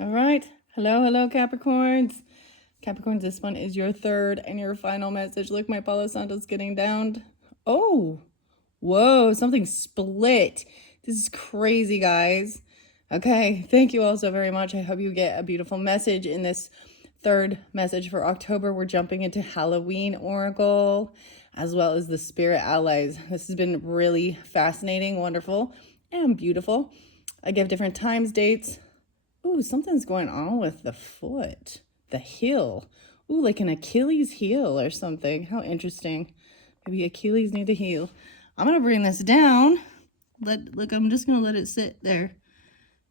All right. Hello, Capricorns. Capricorns, this one is your third and your final message. Look, my Palo Santo's getting downed. Oh, whoa, something split. This is crazy, guys. Okay, thank you all so very much. I hope you get a beautiful message in this third message for October. We're jumping into Halloween Oracle as well as the Spirit Allies. This has been really fascinating, wonderful, and beautiful. I give different times, dates. Ooh, something's going on with the foot, the heel. Ooh, like an Achilles heel or something. How interesting. Maybe Achilles need to heal. I'm gonna bring this down. Look, I'm just gonna let it sit there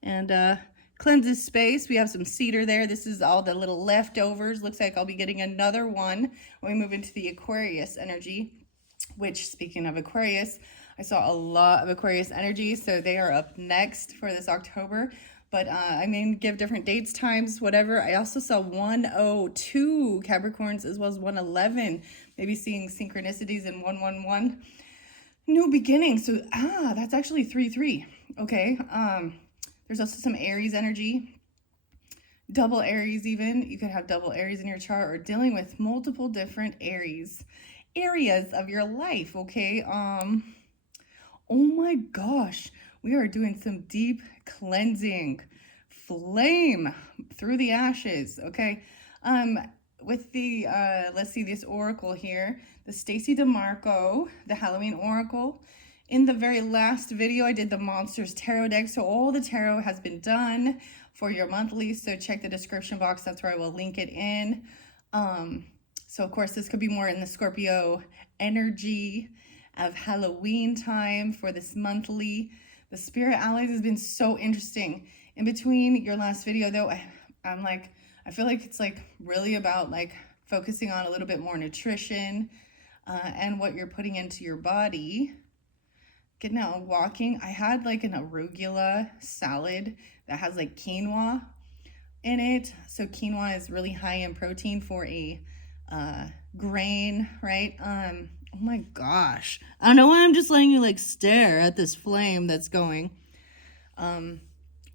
and cleanse this space. We have some cedar there. This is all the little leftovers. Looks like I'll be getting another one when we move into the Aquarius energy, which, speaking of Aquarius, I saw a lot of Aquarius energy, so they are up next for this October. But I mean, give different dates, times, whatever. I also saw 102 Capricorns as well as 111. Maybe seeing synchronicities in 111. New beginning. So, that's actually 3-3. Okay. There's also some Aries energy. Double Aries even. You could have double Aries in your chart or dealing with multiple different Aries areas of your life. Okay. Oh my gosh. We are doing some deep cleansing, flame through the ashes, okay? With the, let's see, this oracle here, the Stacy DeMarco, the Halloween Oracle. In the very last video, I did the Monsters Tarot deck, so all the tarot has been done for your monthly, so check the description box. That's where I will link it in. So, of course, this could be more in the Scorpio energy of Halloween time for this monthly. The Spirit Allies has been so interesting. In between your last video, though, I feel like it's like really about like focusing on a little bit more nutrition and what you're putting into your body. Getting out and walking. I had like an arugula salad that has like quinoa in it. So quinoa is really high in protein for a grain, right? Oh my gosh. I don't know why I'm just letting you like stare at this flame that's going.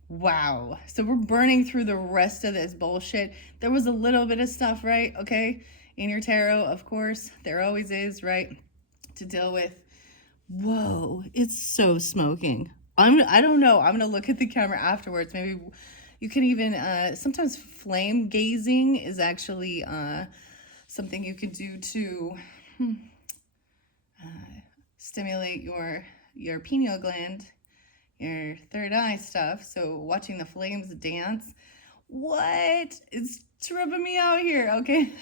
Wow. So we're burning through the rest of this bullshit. There was a little bit of stuff, right? Okay. In your tarot, of course. There always is, right? To deal with. Whoa. It's so smoking. I don't know. I'm going to look at the camera afterwards. Maybe you can even, sometimes flame gazing is actually something you can do to stimulate your pineal gland, your third eye stuff. So watching the flames dance, what? It's tripping me out here, okay?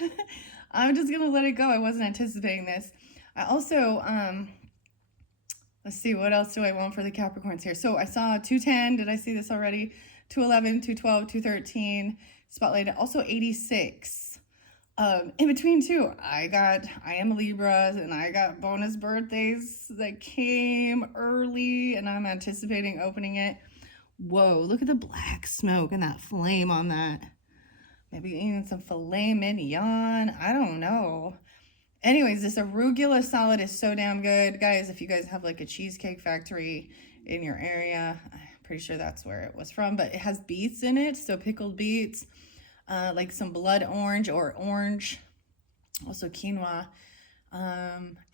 I'm just gonna let it go. I wasn't anticipating this. I also, let's see, what else do I want for the Capricorns here? So I saw 210, did I see this already? 211, 212, 213, spotlighted, also 86. In between too, I am a Libra and I got bonus birthdays that came early and I'm anticipating opening it. Whoa, look at the black smoke and that flame on that. Maybe even some filet mignon. I don't know. Anyways, this arugula salad is so damn good. Guys, if you guys have like a cheesecake factory in your area, I'm pretty sure that's where it was from, but it has beets in it, so pickled beets. Like some blood orange or orange, also quinoa,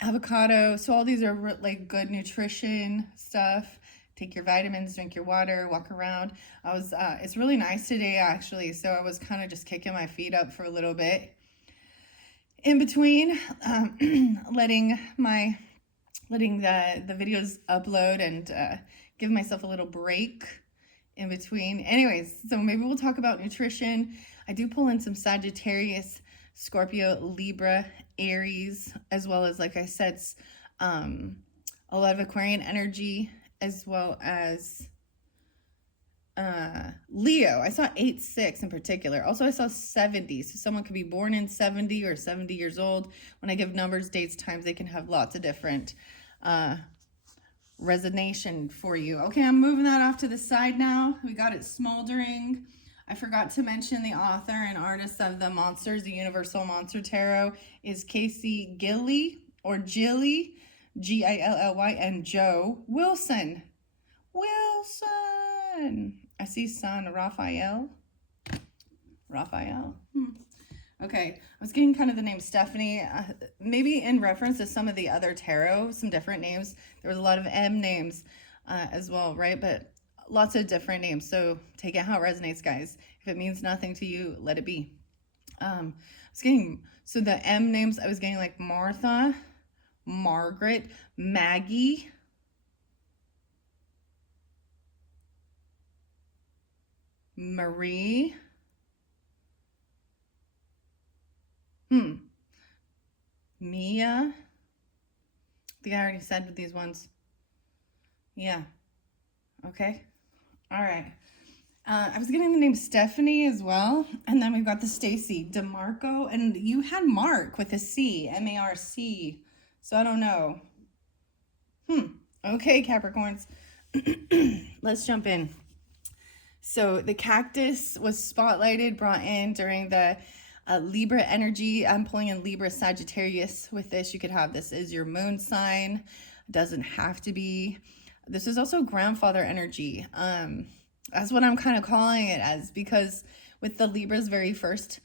avocado. So all these are like good nutrition stuff. Take your vitamins, drink your water, walk around. It's really nice today actually. So I was kind of just kicking my feet up for a little bit. In between, letting the videos upload and give myself a little break in between. Anyways, so maybe we'll talk about nutrition. I do pull in some Sagittarius, Scorpio, Libra, Aries, as well as, like I said, a lot of Aquarian energy, as well as Leo. I saw 8-6 in particular. Also, I saw 70. So someone could be born in 70 or 70 years old. When I give numbers, dates, times, they can have lots of different resonation for you. Okay, I'm moving that off to the side now. We got it smoldering. I forgot to mention the author and artist of the Monsters, the Universal Monster Tarot, is Casey Gilly, or Gilly, Gilly, and Joe Wilson. I see San Raphael. Raphael. Okay, I was getting kind of the name Stephanie, maybe in reference to some of the other tarot, some different names. There was a lot of M names as well, right? But lots of different names. So take it how it resonates, guys. If it means nothing to you, let it be. I was getting, so the M names, I was getting like Martha, Margaret, Maggie, Marie, Mia. I think I already said with these ones. Yeah. Okay. All right. I was getting the name Stephanie as well. And then we've got the Stacy, DeMarco. And you had Mark with a C, M-A-R-C. So I don't know. Okay, Capricorns. Let's jump in. So the cactus was spotlighted, brought in during the Libra energy. I'm pulling in Libra Sagittarius with this. You could have this as your moon sign. It doesn't have to be. This is also grandfather energy. That's what I'm kind of calling it as, because with the Libra's very first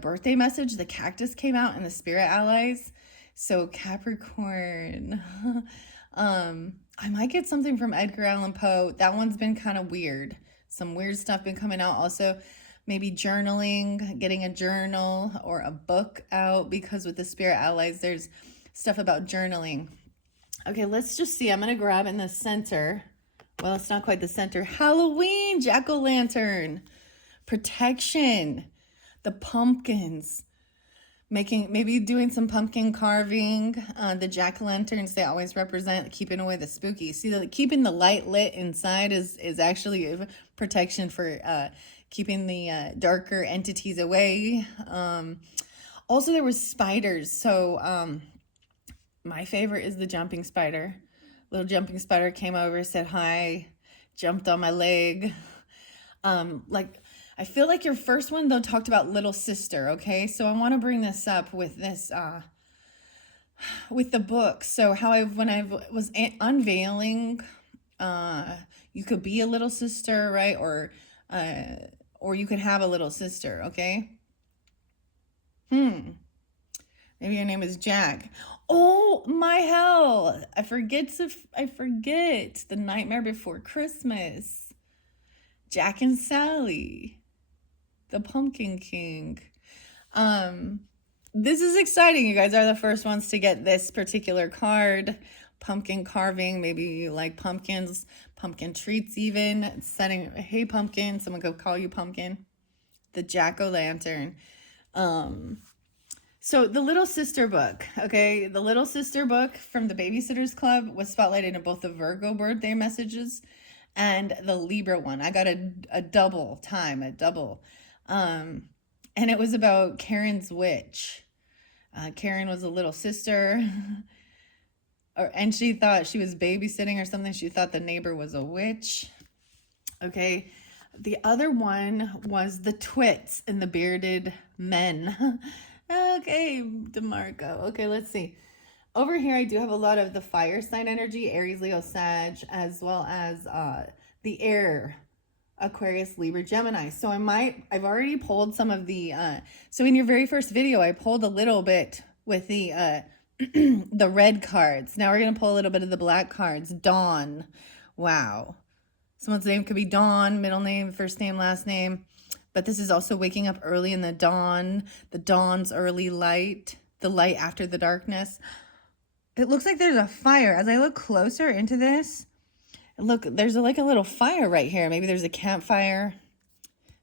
birthday message, the cactus came out and the spirit allies. So Capricorn. I might get something from Edgar Allan Poe. That one's been kind of weird. Some weird stuff been coming out. Also, maybe journaling, getting a journal or a book out, because with the spirit allies, there's stuff about journaling. Okay, let's just see. I'm going to grab in the center. Well, it's not quite the center. Halloween, jack-o'-lantern, protection, the pumpkins, maybe doing some pumpkin carving. The jack-o'-lanterns, they always represent keeping away the spooky. See, keeping the light lit inside is actually a protection for keeping the darker entities away. Also, there was spiders. So my favorite is the jumping spider. Little jumping spider came over, said hi, jumped on my leg. I feel like your first one, though, talked about little sister, okay? So I want to bring this up with this, with the book. So when I was unveiling, you could be a little sister, right? Or you could have a little sister, okay? Maybe your name is Jack. Oh, my hell. I forget The Nightmare Before Christmas. Jack and Sally. The Pumpkin King. This is exciting. You guys are the first ones to get this particular card. Pumpkin carving. Maybe you like pumpkins. Pumpkin treats even. Setting, hey, pumpkin. Someone could call you pumpkin. The jack-o'-lantern. So the Little Sister book, okay? The Little Sister book from the Babysitters Club was spotlighted in both the Virgo birthday messages and the Libra one. I got a double. And it was about Karen's witch. Karen was a little sister, and she thought she was babysitting or something. She thought the neighbor was a witch. Okay. The other one was the Twits and the Bearded Men. Okay, DeMarco. Okay, let's see. Over here, I do have a lot of the fire sign energy, Aries, Leo, Sag, as well as the air, Aquarius, Libra, Gemini. So I've already pulled some of the, so in your very first video, I pulled a little bit with the, the red cards. Now we're going to pull a little bit of the black cards. Dawn. Wow. Someone's name could be Dawn, middle name, first name, last name. But this is also waking up early in the dawn's early light, the light after the darkness. It looks like there's a fire. As I look closer into this, look, there's like a little fire right here. Maybe there's a campfire.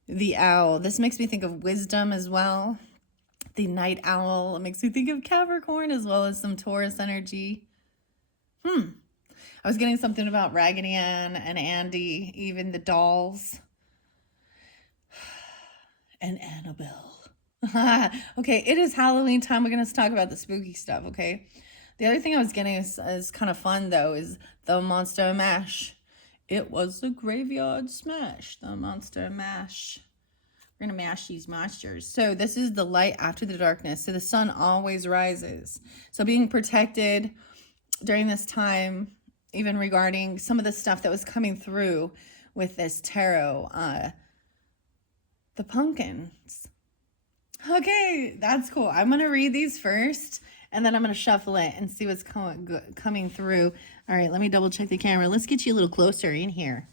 The owl. This makes me think of wisdom as well. The night owl. It makes me think of Capricorn as well as some Taurus energy. I was getting something about Raggedy Ann and Andy, even the dolls. And Annabelle. Okay, it is Halloween time. We're going to talk about the spooky stuff, okay? The other thing I was getting is kind of fun, though, is the Monster Mash. It was a graveyard smash, the Monster Mash. We're going to mash these monsters. So this is the light after the darkness. So the sun always rises. So being protected during this time, even regarding some of the stuff that was coming through with this tarot, the pumpkins. Okay, that's cool. I'm going to read these first, and then I'm going to shuffle it and see what's coming through. All right, let me double check the camera. Let's get you a little closer in here.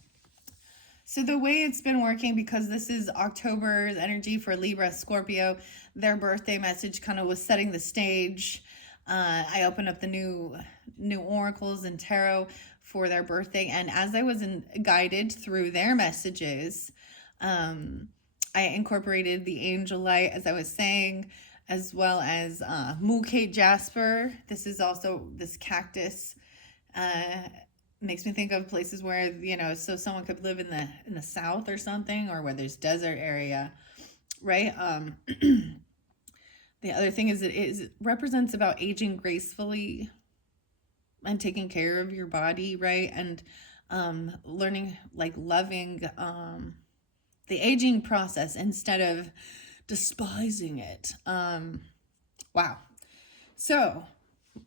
So the way it's been working, because this is October's energy for Libra, Scorpio, their birthday message kind of was setting the stage. I opened up the new oracles and tarot for their birthday, and as I was guided through their messages, I incorporated the angel light, as I was saying, as well as Mulcate Jasper. This is also this cactus. Makes me think of places where, so someone could live in the south or something, or where there's desert area, right? The other thing is it represents about aging gracefully and taking care of your body, right? And learning, like loving the aging process instead of despising it. Wow. So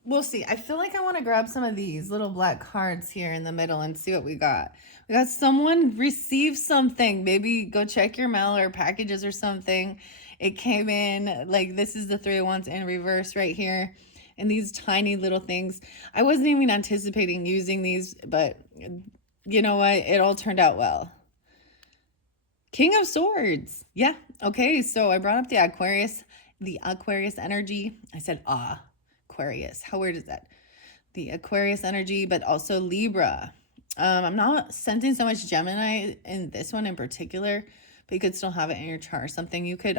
we'll see. I feel like I want to grab some of these little black cards here in the middle and see what we got. We got someone receive something. Maybe go check your mail or packages or something. It came in, like, this is the 3 of Wands in reverse right here. And these tiny little things. I wasn't even anticipating using these, but you know what? It all turned out well. King of Swords. Yeah. Okay. So I brought up the Aquarius energy. I said, Aquarius. How weird is that? The Aquarius energy, but also Libra. I'm not sensing so much Gemini in this one in particular, but you could still have it in your chart or something. You could,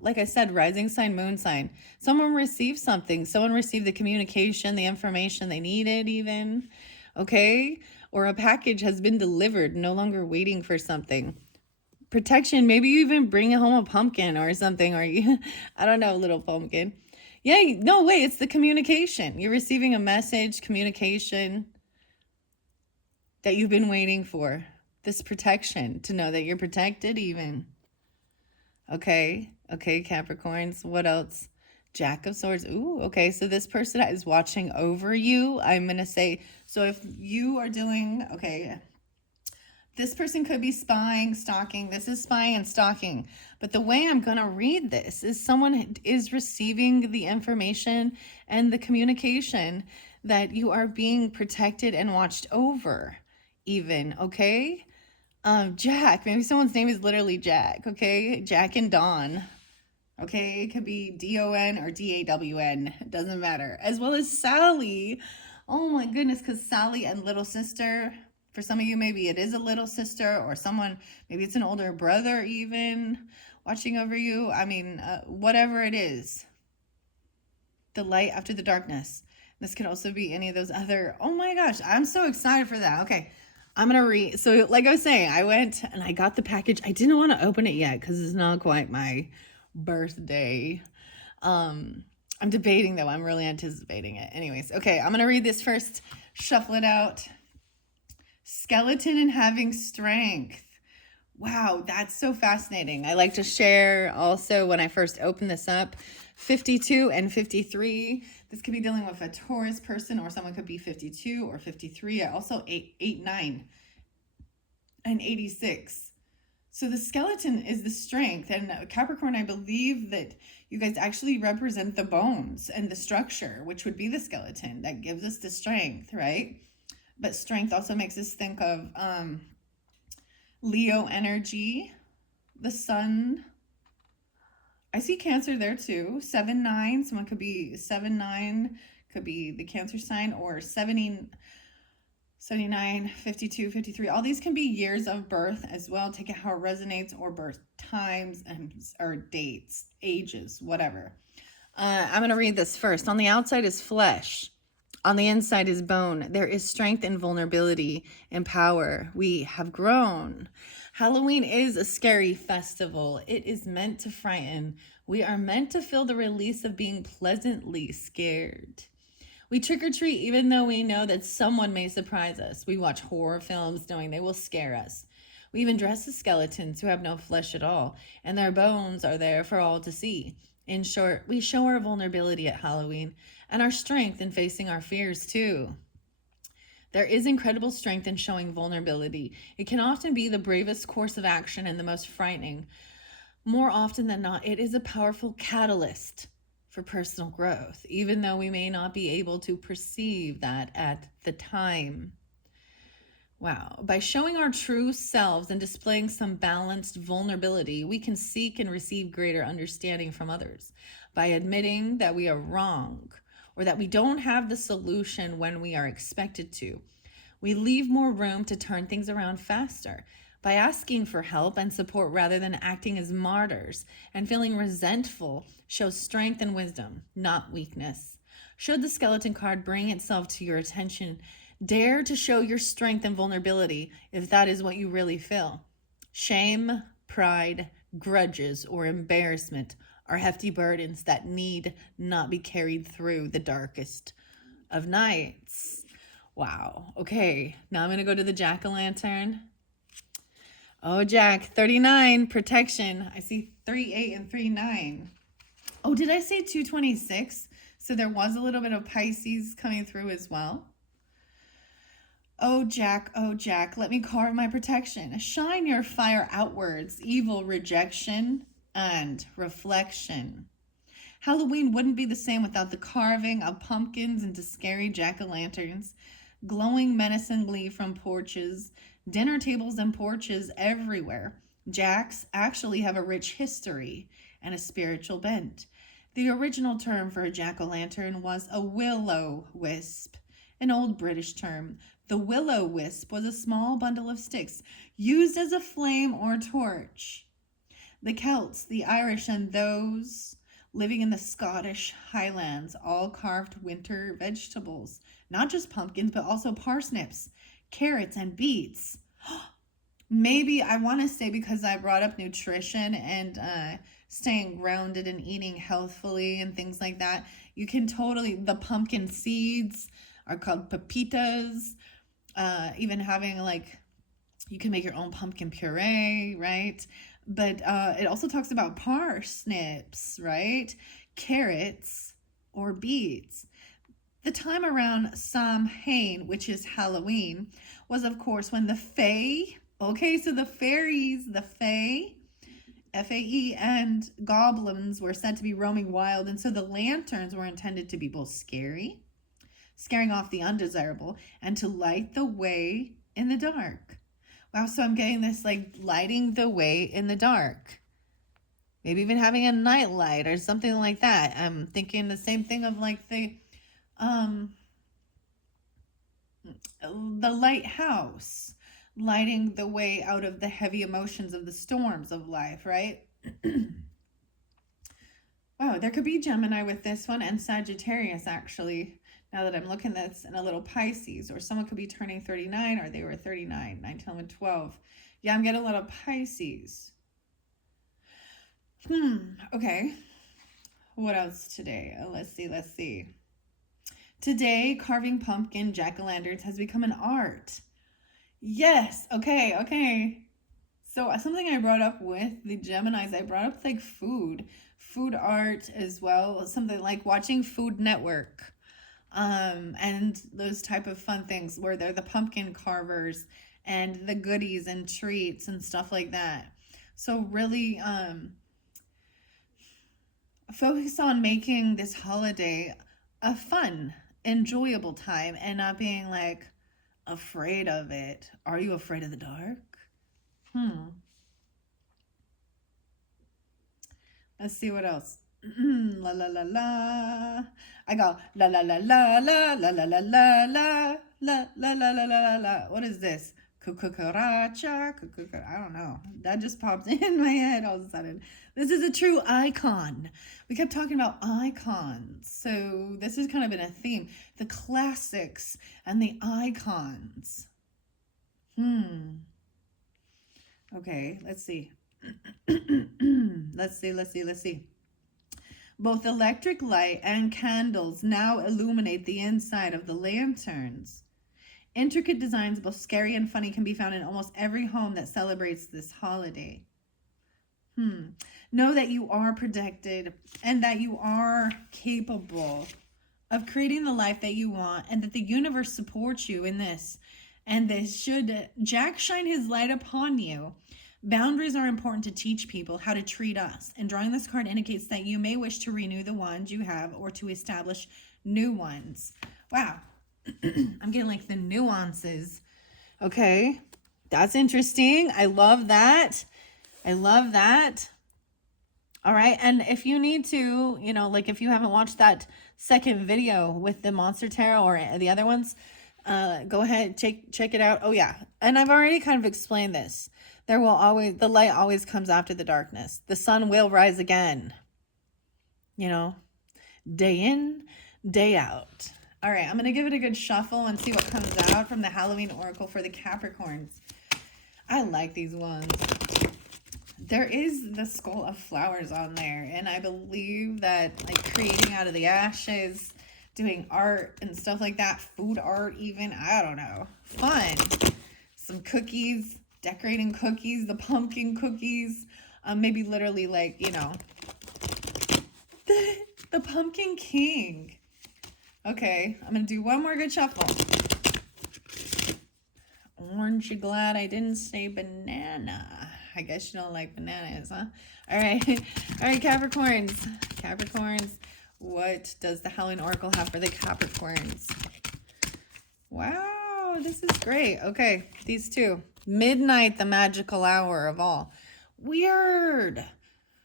like I said, rising sign, moon sign. Someone received something. Someone received the communication, the information they needed even. Okay. Or a package has been delivered, no longer waiting for something. Protection. Maybe you even bring home a pumpkin or something, or I don't know, little pumpkin. Yeah, no way. It's the communication. You're receiving a message, communication that you've been waiting for. This protection, to know that you're protected even. Okay, Capricorns. What else? Jack of Swords. Ooh, okay. So this person is watching over you. I'm going to say, so if you are doing, okay, this person could be spying, stalking. This is spying and stalking. But the way I'm going to read this is someone is receiving the information and the communication that you are being protected and watched over even, okay? Jack, maybe someone's name is literally Jack, okay? Jack and Dawn, okay? It could be D-O-N or D-A-W-N. It doesn't matter. As well as Sally. Oh my goodness, because Sally and little sister... For some of you, maybe it is a little sister or someone, maybe it's an older brother even watching over you. I mean, whatever it is. The light after the darkness. This could also be any of those other, oh my gosh, I'm so excited for that. Okay, I'm going to read. So like I was saying, I went and I got the package. I didn't want to open it yet because it's not quite my birthday. I'm debating though. I'm really anticipating it. Anyways, okay, I'm going to read this first, shuffle it out. Skeleton and having strength. Wow, that's so fascinating. I like to share also when I first opened this up, 52 and 53. This could be dealing with a Taurus person, or someone could be 52 or 53. I also 9 and 86. So the skeleton is the strength. And Capricorn, I believe that you guys actually represent the bones and the structure, which would be the skeleton that gives us the strength, right? But strength also makes us think of Leo energy, the sun. I see Cancer there too. 7-9. Someone could be 7-9, could be the Cancer sign, or 79, 52, 53. All these can be years of birth as well. Take it how it resonates, or birth times or dates, ages, whatever. I'm going to read this first. On the outside is flesh. On the inside is bone. There is strength and vulnerability and power. We have grown. Halloween is a scary festival. It is meant to frighten. We are meant to feel the release of being pleasantly scared. We trick or treat even though we know that someone may surprise us. We watch horror films knowing they will scare us. We even dress as skeletons who have no flesh at all, and their bones are there for all to see. In short, we show our vulnerability at Halloween and our strength in facing our fears too. There is incredible strength in showing vulnerability. It can often be the bravest course of action and the most frightening. more often than not, it is a powerful catalyst for personal growth, even though we may not be able to perceive that at the time. Wow. By showing our true selves and displaying some balanced vulnerability, we can seek and receive greater understanding from others. By admitting that we are wrong or that we don't have the solution when we are expected to, we leave more room to turn things around faster. By asking for help and support rather than acting as martyrs and feeling resentful shows strength and wisdom, not weakness. Should the skeleton card bring itself to your attention, dare to show your strength and vulnerability if that is what you really feel. Shame, pride, grudges, or embarrassment are hefty burdens that need not be carried through the darkest of nights. Wow. Okay, now I'm going to go to the jack-o'-lantern. Oh, Jack, 39, protection. I see 38 and 39. Oh, did I say 226? So there was a little bit of Pisces coming through as well. Oh, Jack, let me carve my protection. Shine your fire outwards, evil rejection and reflection. Halloween wouldn't be the same without the carving of pumpkins into scary jack-o'-lanterns, glowing menacingly from porches, dinner tables and porches everywhere. Jacks actually have a rich history and a spiritual bent. The original term for a jack-o'-lantern was a will-o'-wisp, an old British term. The will-o'-wisp was a small bundle of sticks used as a flame or torch. The Celts, the Irish, and those living in the Scottish Highlands all carved winter vegetables, not just pumpkins, but also parsnips, carrots, and beets. Maybe I want to say, because I brought up nutrition and staying grounded and eating healthfully and things like that, you can totally, the pumpkin seeds are called pepitas. Even having you can make your own pumpkin puree, right? But it also talks about parsnips, right? Carrots or beets. The time around Samhain, which is Halloween, was of course when the Fae, so the fairies, the Fae, F-A-E, and goblins were said to be roaming wild. And so the lanterns were intended to be both scaring off the undesirable, and to light the way in the dark. Wow, so I'm getting this lighting the way in the dark. Maybe even having a night light or something like that. I'm thinking the same thing of the lighthouse, lighting the way out of the heavy emotions of the storms of life, right? Wow, there could be Gemini with this one, and Sagittarius actually. Now that I'm looking at this, and a little Pisces, or someone could be turning 39, or they were 39, 9, 10, 11, 12. Yeah, I'm getting a little Pisces. Okay. What else today? Let's see. Today, carving pumpkin jack-o'-lanterns has become an art. Yes, okay. So something I brought up with the Geminis, I brought up food art as well. Something like watching Food Network. And those type of fun things where they're the pumpkin carvers and the goodies and treats and stuff like that. So really focus on making this holiday a fun, enjoyable time and not being afraid of it. Are you afraid of the dark? Let's see what else. La la la la. I go la la la la la la la la la la la la la la la la. What is this? Cucaracha. I don't know. That just popped in my head all of a sudden. This is a true icon. We kept talking about icons, so this has kind of been a theme. The classics and the icons. Okay, let's see. Let's see. Both electric light and candles now illuminate the inside of the lanterns. Intricate designs, both scary and funny, can be found in almost every home that celebrates this holiday. Know that you are protected and that you are capable of creating the life that you want, and that the universe supports you in this. And this should Jack shine his light upon you. Boundaries are important to teach people how to treat us, and drawing this card indicates that you may wish to renew the ones you have or to establish new ones. Wow. I'm getting like the nuances. Okay. That's interesting. I love that. I love that. All right. And if you need to, you know, like if you haven't watched that second video with the Monster Tarot or the other ones, go ahead, check it out. Oh yeah. And I've already kind of explained this. There will always, the light always comes after the darkness. The sun will rise again. You know, day in, day out. All right, I'm going to give it a good shuffle and see what comes out from the Halloween Oracle for the Capricorns. I like these ones. There is the skull of flowers on there, and I believe that like creating out of the ashes, doing art and stuff like that, food art even, I don't know. Fun. Some cookies, decorating cookies, the pumpkin cookies, maybe literally like, you know, the Pumpkin King. Okay, I'm going to do one more good shuffle. Aren't you glad I didn't say banana? I guess you don't like bananas, huh? All right. All right, Capricorns. Capricorns, what does the Halloween Oracle have for the Capricorns? Wow, this is great. Okay, these two. Midnight, the magical hour of all. Weird.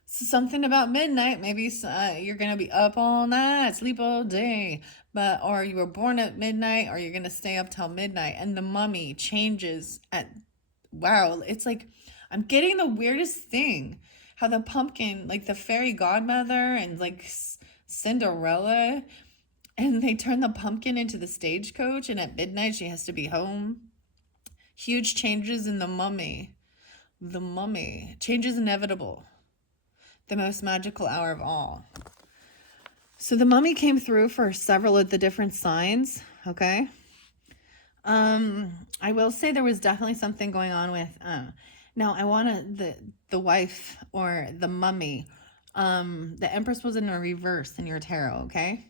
Something about midnight. Maybe you're going to be up all night, sleep all day. But or you were born at midnight, or you're going to stay up till midnight. And the mummy changes at, wow, it's like, I'm getting the weirdest thing. How the pumpkin, like the fairy godmother and like Cinderella, and they turn the pumpkin into the stagecoach, and at midnight she has to be home. Huge changes in the mummy. The mummy. Change is inevitable. The most magical hour of all. So the mummy came through for several of the different signs, okay? I will say there was definitely something going on with, now I want the wife or the mummy, the Empress was in a reverse in your tarot, okay?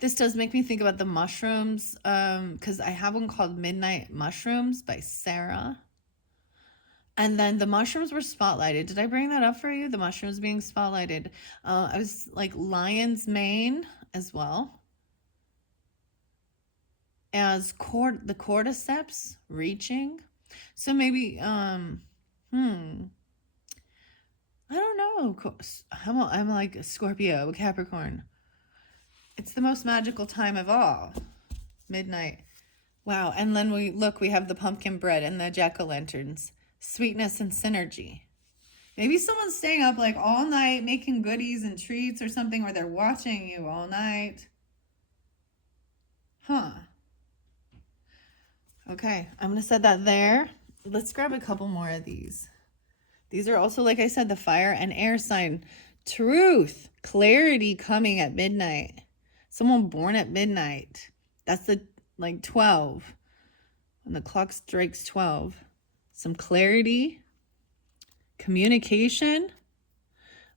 This does make me think about the mushrooms, because I have one called Midnight Mushrooms by Sarah. And then the mushrooms were spotlighted. Did I bring that up for you? The mushrooms being spotlighted. I was like lion's mane as well. As the cordyceps reaching. So maybe, I don't know. I'm like a Scorpio, a Capricorn. It's the most magical time of all. Midnight. Wow. And then we have the pumpkin bread and the jack-o'-lanterns. Sweetness and synergy. Maybe someone's staying up like all night making goodies and treats or something, or they're watching you all night. Huh. Okay, I'm going to set that there. Let's grab a couple more of these. These are also, like I said, the fire and air sign. Truth, clarity coming at midnight. Someone born at midnight. That's the, like 12. When the clock strikes 12. Some clarity. Communication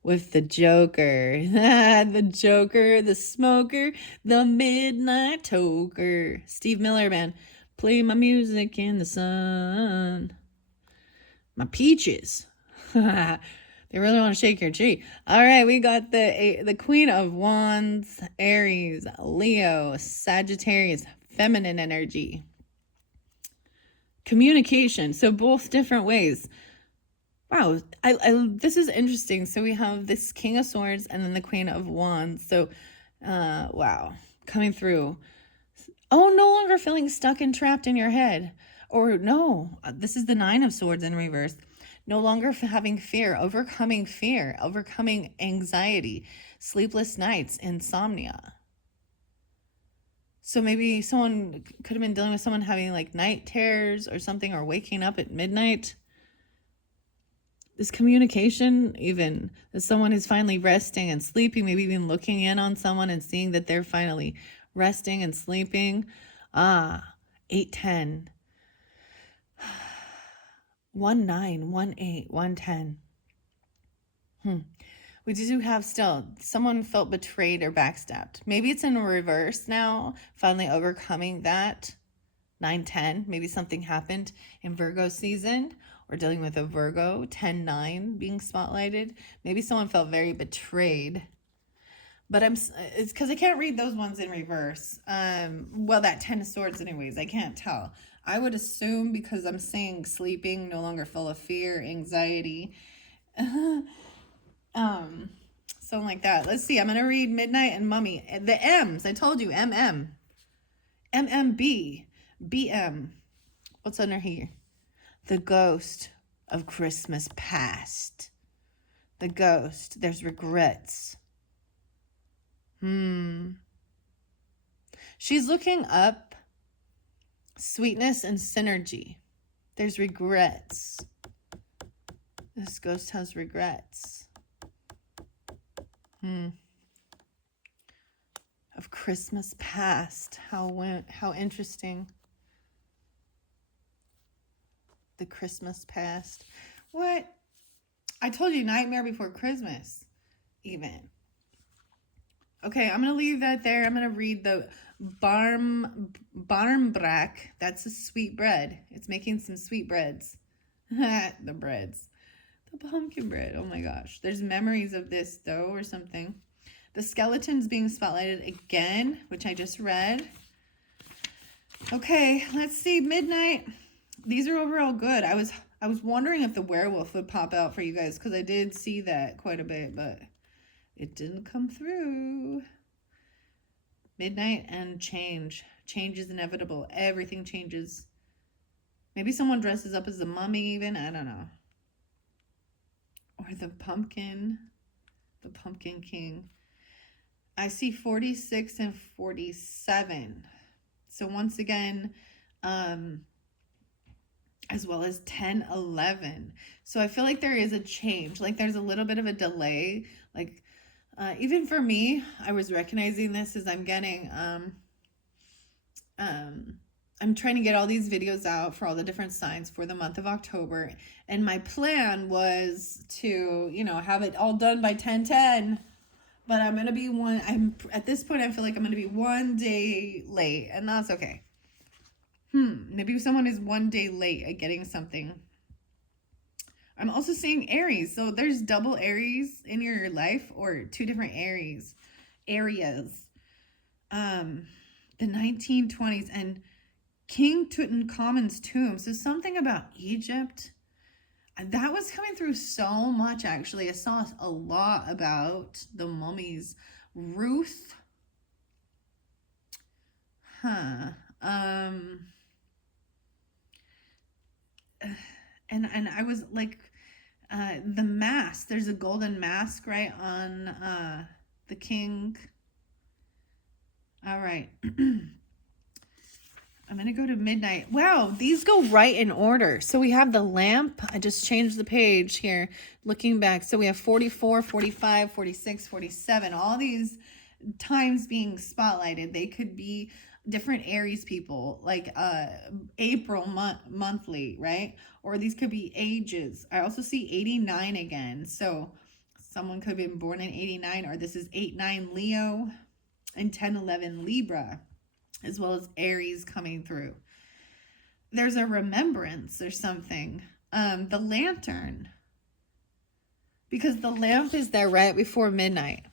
with the Joker. The Joker, the smoker, the midnight toker. Steve Miller Band. Play my music in the sun. My peaches. They really want to shake your tree. All right, we got the Queen of Wands, Aries, Leo, Sagittarius, feminine energy. Communication. So both different ways. Wow, this is interesting. So we have this King of Swords and then the Queen of Wands. So, wow, coming through. Oh, no longer feeling stuck and trapped in your head. Or no, this is the Nine of Swords in reverse. No longer having fear, overcoming anxiety, sleepless nights, insomnia. So maybe someone could have been dealing with someone having like night terrors or something, or waking up at midnight. This communication, even that someone is finally resting and sleeping, maybe even looking in on someone and seeing that they're finally resting and sleeping. 8-10. 1-9, 1-8, 1-10. We do have still someone felt betrayed or backstabbed. Maybe it's in reverse now, finally overcoming that. 9-10. Maybe something happened in Virgo season. We're dealing with a Virgo. 10-9 being spotlighted. Maybe someone felt very betrayed. But it's because I can't read those ones in reverse. Well, that 10 of swords anyways, I can't tell. I would assume, because I'm saying sleeping, no longer full of fear, anxiety, something like that. Let's see. I'm going to read Midnight and Mummy. The M's. I told you. MMB. BM. What's under here? The ghost of Christmas past. The ghost. There's regrets. She's looking up sweetness and synergy. There's regrets. This ghost has regrets. Of Christmas past. How interesting. The Christmas past. What? I told you, Nightmare Before Christmas, even. Okay, I'm going to leave that there. I'm going to read the Barmbrack. That's a sweet bread. It's making some sweet breads. The breads. The pumpkin bread. Oh my gosh. There's memories of this though, or something. The skeletons being spotlighted again, which I just read. Okay, let's see. Midnight. These are overall good. I was wondering if the werewolf would pop out for you guys, because I did see that quite a bit, but it didn't come through. Midnight and change. Change is inevitable. Everything changes. Maybe someone dresses up as a mummy even. I don't know. Or the pumpkin. The pumpkin king. I see 46 and 47. So once again, as well as 10, 11. So I feel like there is a change. Like there's a little bit of a delay. Like, even for me, I was recognizing this as I'm getting, I'm trying to get all these videos out for all the different signs for the month of October. And my plan was to, have it all done by 10/10. But I'm going to be at this point, I feel like I'm going to be 1 day late, and that's okay. Maybe someone is 1 day late at getting something. I'm also seeing Aries. So there's double Aries in your life, or two different areas. The 1920s and King Tutankhamun's tomb. So something about Egypt. That was coming through so much, actually. I saw a lot about the mummies. Ruth. And I was like, the mask. There's a golden mask, right, on the king. All right. I'm going to go to midnight. Wow, these go right in order. So we have the lamp. I just changed the page here, looking back. So we have 44, 45, 46, 47. All these times being spotlighted. They could be different Aries people, like April monthly, right? Or these could be ages. I also see 89 again. So someone could have been born in 89, or this is 8-9 Leo and 10-11 Libra, as well as Aries coming through. There's a remembrance or something. The lantern, because the lamp is there right before midnight.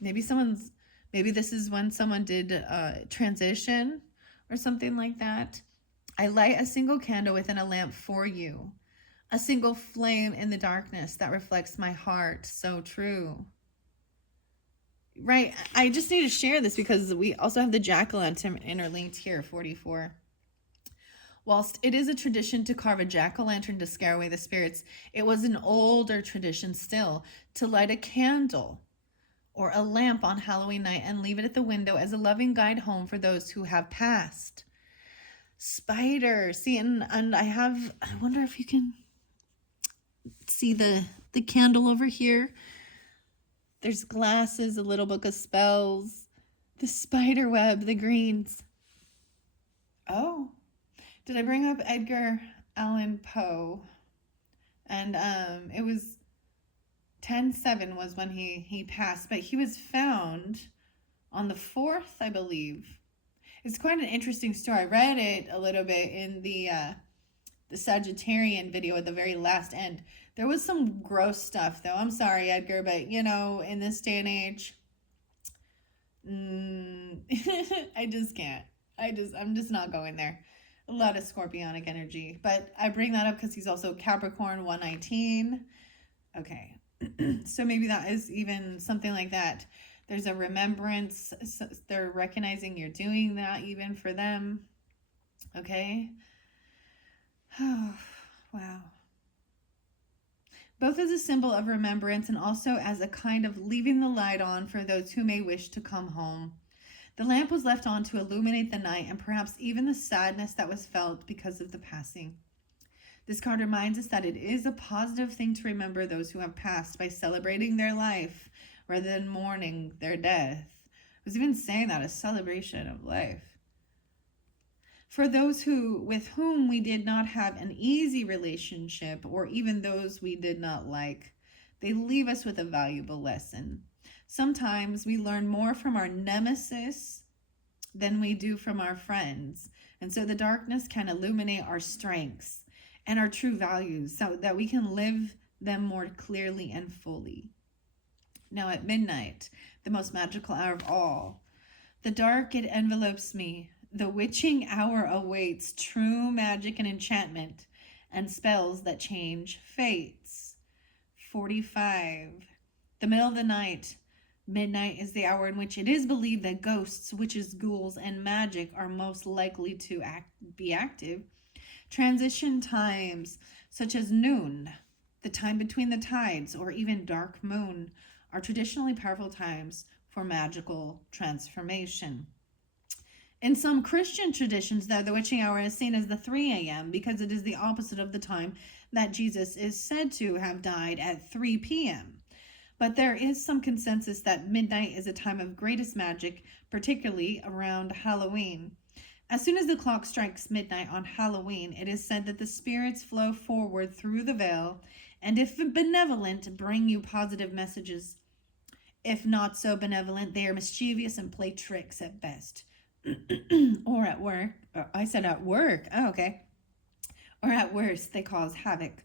Maybe this is when someone did transition or something like that. I light a single candle within a lamp for you. A single flame in the darkness that reflects my heart. So true. Right. I just need to share this because we also have the jack-o'-lantern interlinked here, 44. Whilst it is a tradition to carve a jack-o'-lantern to scare away the spirits, it was an older tradition still to light a candle or a lamp on Halloween night and leave it at the window as a loving guide home for those who have passed. Spider. See, and I wonder if you can see the candle over here. There's glasses, a little book of spells, the spider web, the greens. Oh, did I bring up Edgar Allan Poe? And it was 10/7 was when he passed, but he was found on the 4th, I believe. It's quite an interesting story. I read it a little bit in the Sagittarian video at the very last end. There was some gross stuff, though. I'm sorry, Edgar, but in this day and age, I just can't. I'm just not going there. A lot of scorpionic energy. But I bring that up because he's also Capricorn 119. Okay. So maybe that is even something like that. There's a remembrance. So they're recognizing you're doing that even for them. Okay. Oh, wow. Both as a symbol of remembrance and also as a kind of leaving the light on for those who may wish to come home. The lamp was left on to illuminate the night and perhaps even the sadness that was felt because of the passing. This card reminds us that it is a positive thing to remember those who have passed by celebrating their life rather than mourning their death. I was even saying that, a celebration of life. For those with whom we did not have an easy relationship, or even those we did not like, they leave us with a valuable lesson. Sometimes we learn more from our nemesis than we do from our friends. And so the darkness can illuminate our strengths and our true values so that we can live them more clearly and fully. Now at midnight, the most magical hour of all, the dark, it envelopes me. The witching hour awaits true magic and enchantment and spells that change fates. 45. The middle of the night. Midnight is the hour in which it is believed that ghosts, witches, ghouls, and magic are most likely to be active. Transition times, such as noon, the time between the tides, or even dark moon, are traditionally powerful times for magical transformation. In some Christian traditions, though, the witching hour is seen as the 3 a.m. because it is the opposite of the time that Jesus is said to have died at 3 p.m. But there is some consensus that midnight is a time of greatest magic, particularly around Halloween. As soon as the clock strikes midnight on Halloween, it is said that the spirits flow forward through the veil, and if benevolent, bring you positive messages. If not so benevolent, they are mischievous and play tricks at best. Or at work. I said at work. Oh, okay. Or at worst, they cause havoc.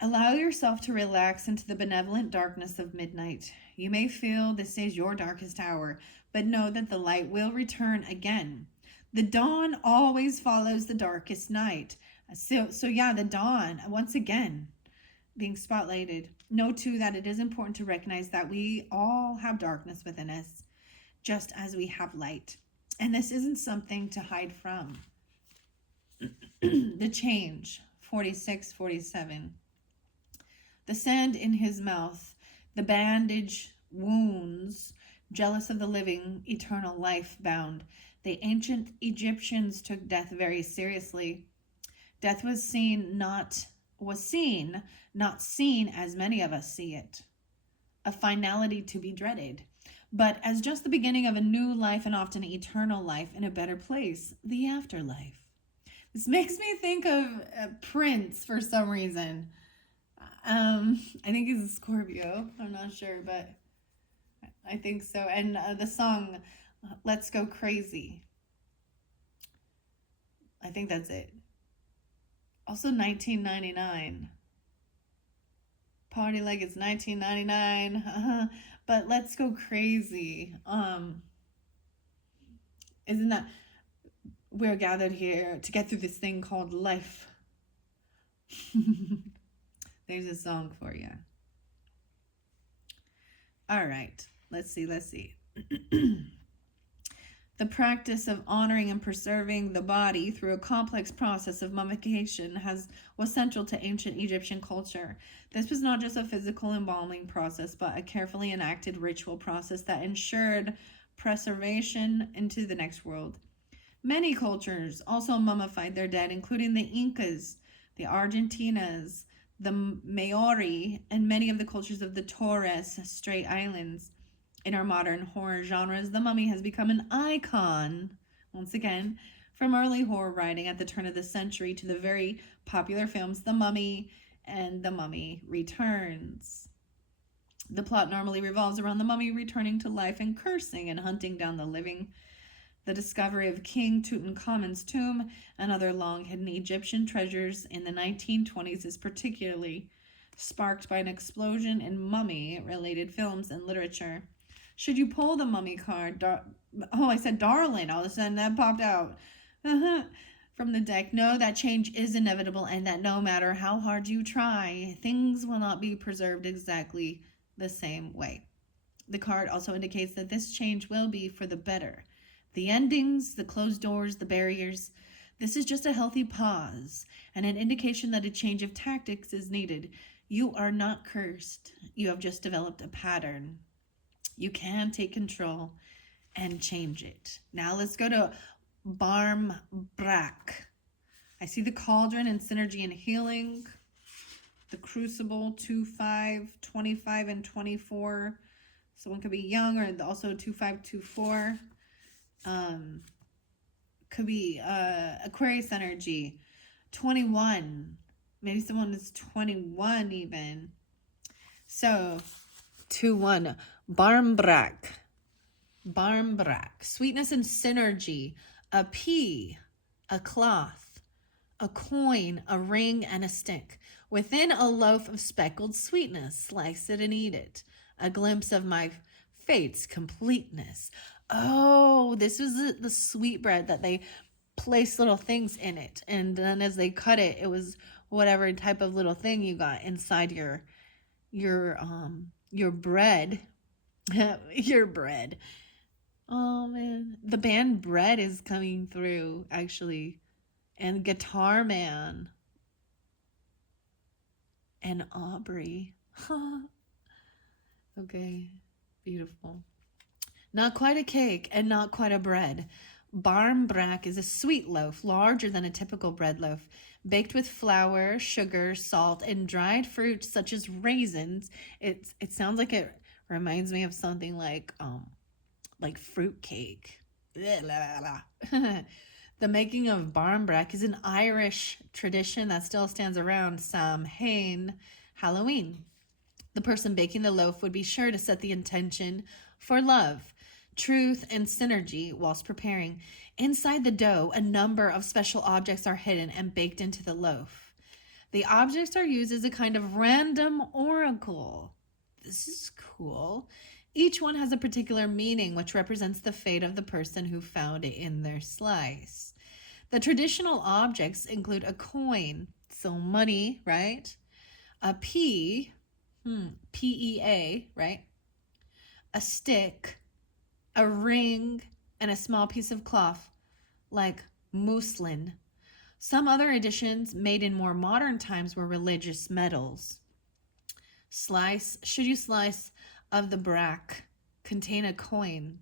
Allow yourself to relax into the benevolent darkness of midnight. You may feel this is your darkest hour, but know that the light will return again. The dawn always follows the darkest night. So yeah, the dawn, once again, being spotlighted. Know too that it is important to recognize that we all have darkness within us, just as we have light. And this isn't something to hide from. The change, 46, 47. The sand in his mouth, the bandage wounds, jealous of the living, eternal life bound. The ancient Egyptians took death very seriously. Death was seen, not seen as many of us see it. A finality to be dreaded, but as just the beginning of a new life and often eternal life in a better place, the afterlife. This makes me think of Prince for some reason. I think he's a Scorpio. I'm not sure, but I think so. And the song, Let's Go Crazy. I think that's it. Also 1999. Party like it's 1999. But Let's Go Crazy. Isn't that we're gathered here to get through this thing called life? There's a song for you. All right, let's see. The practice of honoring and preserving the body through a complex process of mummification was central to ancient Egyptian culture. This was not just a physical embalming process, but a carefully enacted ritual process that ensured preservation into the next world. Many cultures also mummified their dead, including the Incas, the Argentinas, the Maori, and many of the cultures of the Torres Strait Islands. In our modern horror genres, the mummy has become an icon, once again, from early horror writing at the turn of the century to the very popular films The Mummy and The Mummy Returns. The plot normally revolves around the mummy returning to life and cursing and hunting down the living. The discovery of King Tutankhamun's tomb and other long-hidden Egyptian treasures in the 1920s is particularly sparked by an explosion in mummy-related films and literature. Should you pull the mummy card, I said darling, all of a sudden that popped out from the deck, know that change is inevitable and that no matter how hard you try, things will not be preserved exactly the same way. The card also indicates that this change will be for the better. The endings, the closed doors, the barriers. This is just a healthy pause and an indication that a change of tactics is needed. You are not cursed. You have just developed a pattern. You can take control and change it. Now let's go to Barm Brak. I see the cauldron and synergy and healing. The crucible, 2-5, 25, and 24. Someone could be young or also 2-5-2-4. Could be Aquarius energy, 21. Maybe someone is 21 even. So 2-1, Barmbrak. Sweetness and synergy. A pea, a cloth, a coin, a ring, and a stick. Within a loaf of speckled sweetness, slice it and eat it. A glimpse of my fate's completeness. Oh, this was the sweetbread that they placed little things in it. And then as they cut it, it was whatever type of little thing you got inside your bread. Your bread. Oh, man. The band Bread is coming through, actually. And Guitar Man. And Aubrey. Okay. Beautiful. Not quite a cake and not quite a bread. Barmbrak is a sweet loaf, larger than a typical bread loaf, baked with flour, sugar, salt, and dried fruits such as raisins. It sounds like it reminds me of something like fruit cake. The making of barmbrak is an Irish tradition that still stands around Samhain, Halloween. The person baking the loaf would be sure to set the intention for love, truth, and synergy whilst preparing. Inside the dough, a number of special objects are hidden and baked into the loaf. The objects are used as a kind of random oracle. This is cool. Each one has a particular meaning, which represents the fate of the person who found it in their slice. The traditional objects include a coin, so money, right? A pea, P-E-A, right? A stick, a ring, and a small piece of cloth, like muslin. Some other additions made in more modern times were religious medals. Should you slice of the brack contain a coin?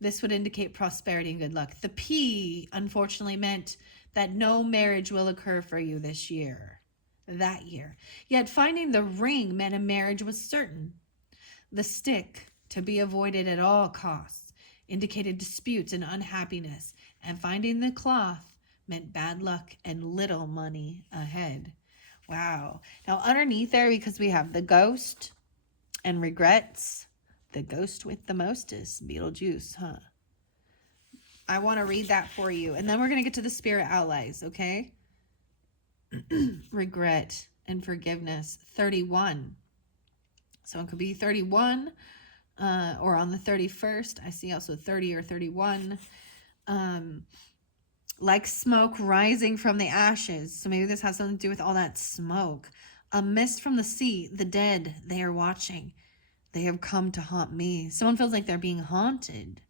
This would indicate prosperity and good luck. The P, unfortunately, meant that no marriage will occur for you that year. Yet finding the ring meant a marriage was certain. The stick, to be avoided at all costs, indicated disputes and unhappiness, and finding the cloth meant bad luck and little money ahead. Wow. Now underneath there, because we have the ghost and regrets, the ghost with the mostest, Beetlejuice, huh? I want to read that for you. And then we're going to get to the spirit allies, okay? Regret and forgiveness, 31. So it could be 31 or on the 31st. I see also 30 or 31. Like smoke rising from the ashes. So maybe this has something to do with all that smoke. A mist from the sea. The dead, they are watching. They have come to haunt me. Someone feels like they're being haunted.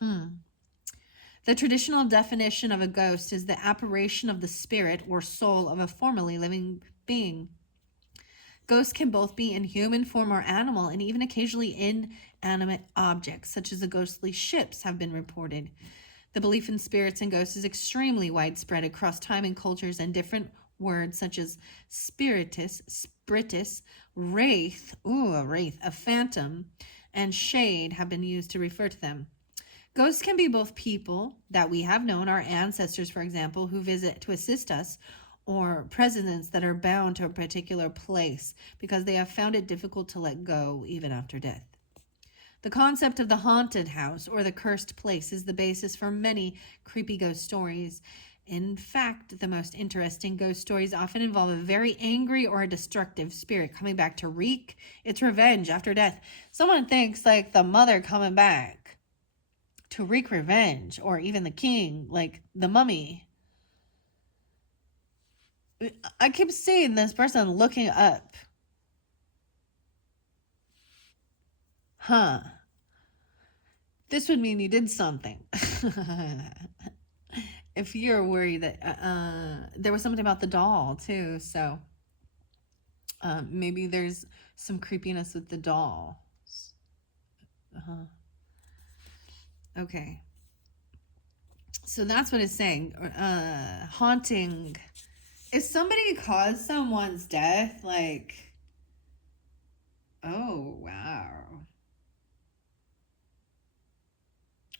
The traditional definition of a ghost is the apparition of the spirit or soul of a formerly living being. Ghosts can both be in human form or animal, and even occasionally inanimate objects, such as the ghostly ships have been reported. The belief in spirits and ghosts is extremely widespread across time and cultures, and different words such as spiritus, wraith, a phantom, and shade have been used to refer to them. Ghosts can be both people that we have known, our ancestors, for example, who visit to assist us, or presidents that are bound to a particular place because they have found it difficult to let go even after death. The concept of the haunted house or the cursed place is the basis for many creepy ghost stories. In fact, the most interesting ghost stories often involve a very angry or a destructive spirit coming back to wreak its revenge after death. Someone thinks like the mother coming back to wreak revenge, or even the king, like the mummy. I keep seeing this person looking up. Huh. This would mean you did something. If you're worried that there was something about the doll too, so maybe there's some creepiness with the doll. Okay, so that's what it's saying. Haunting. If somebody caused someone's death, like, oh wow,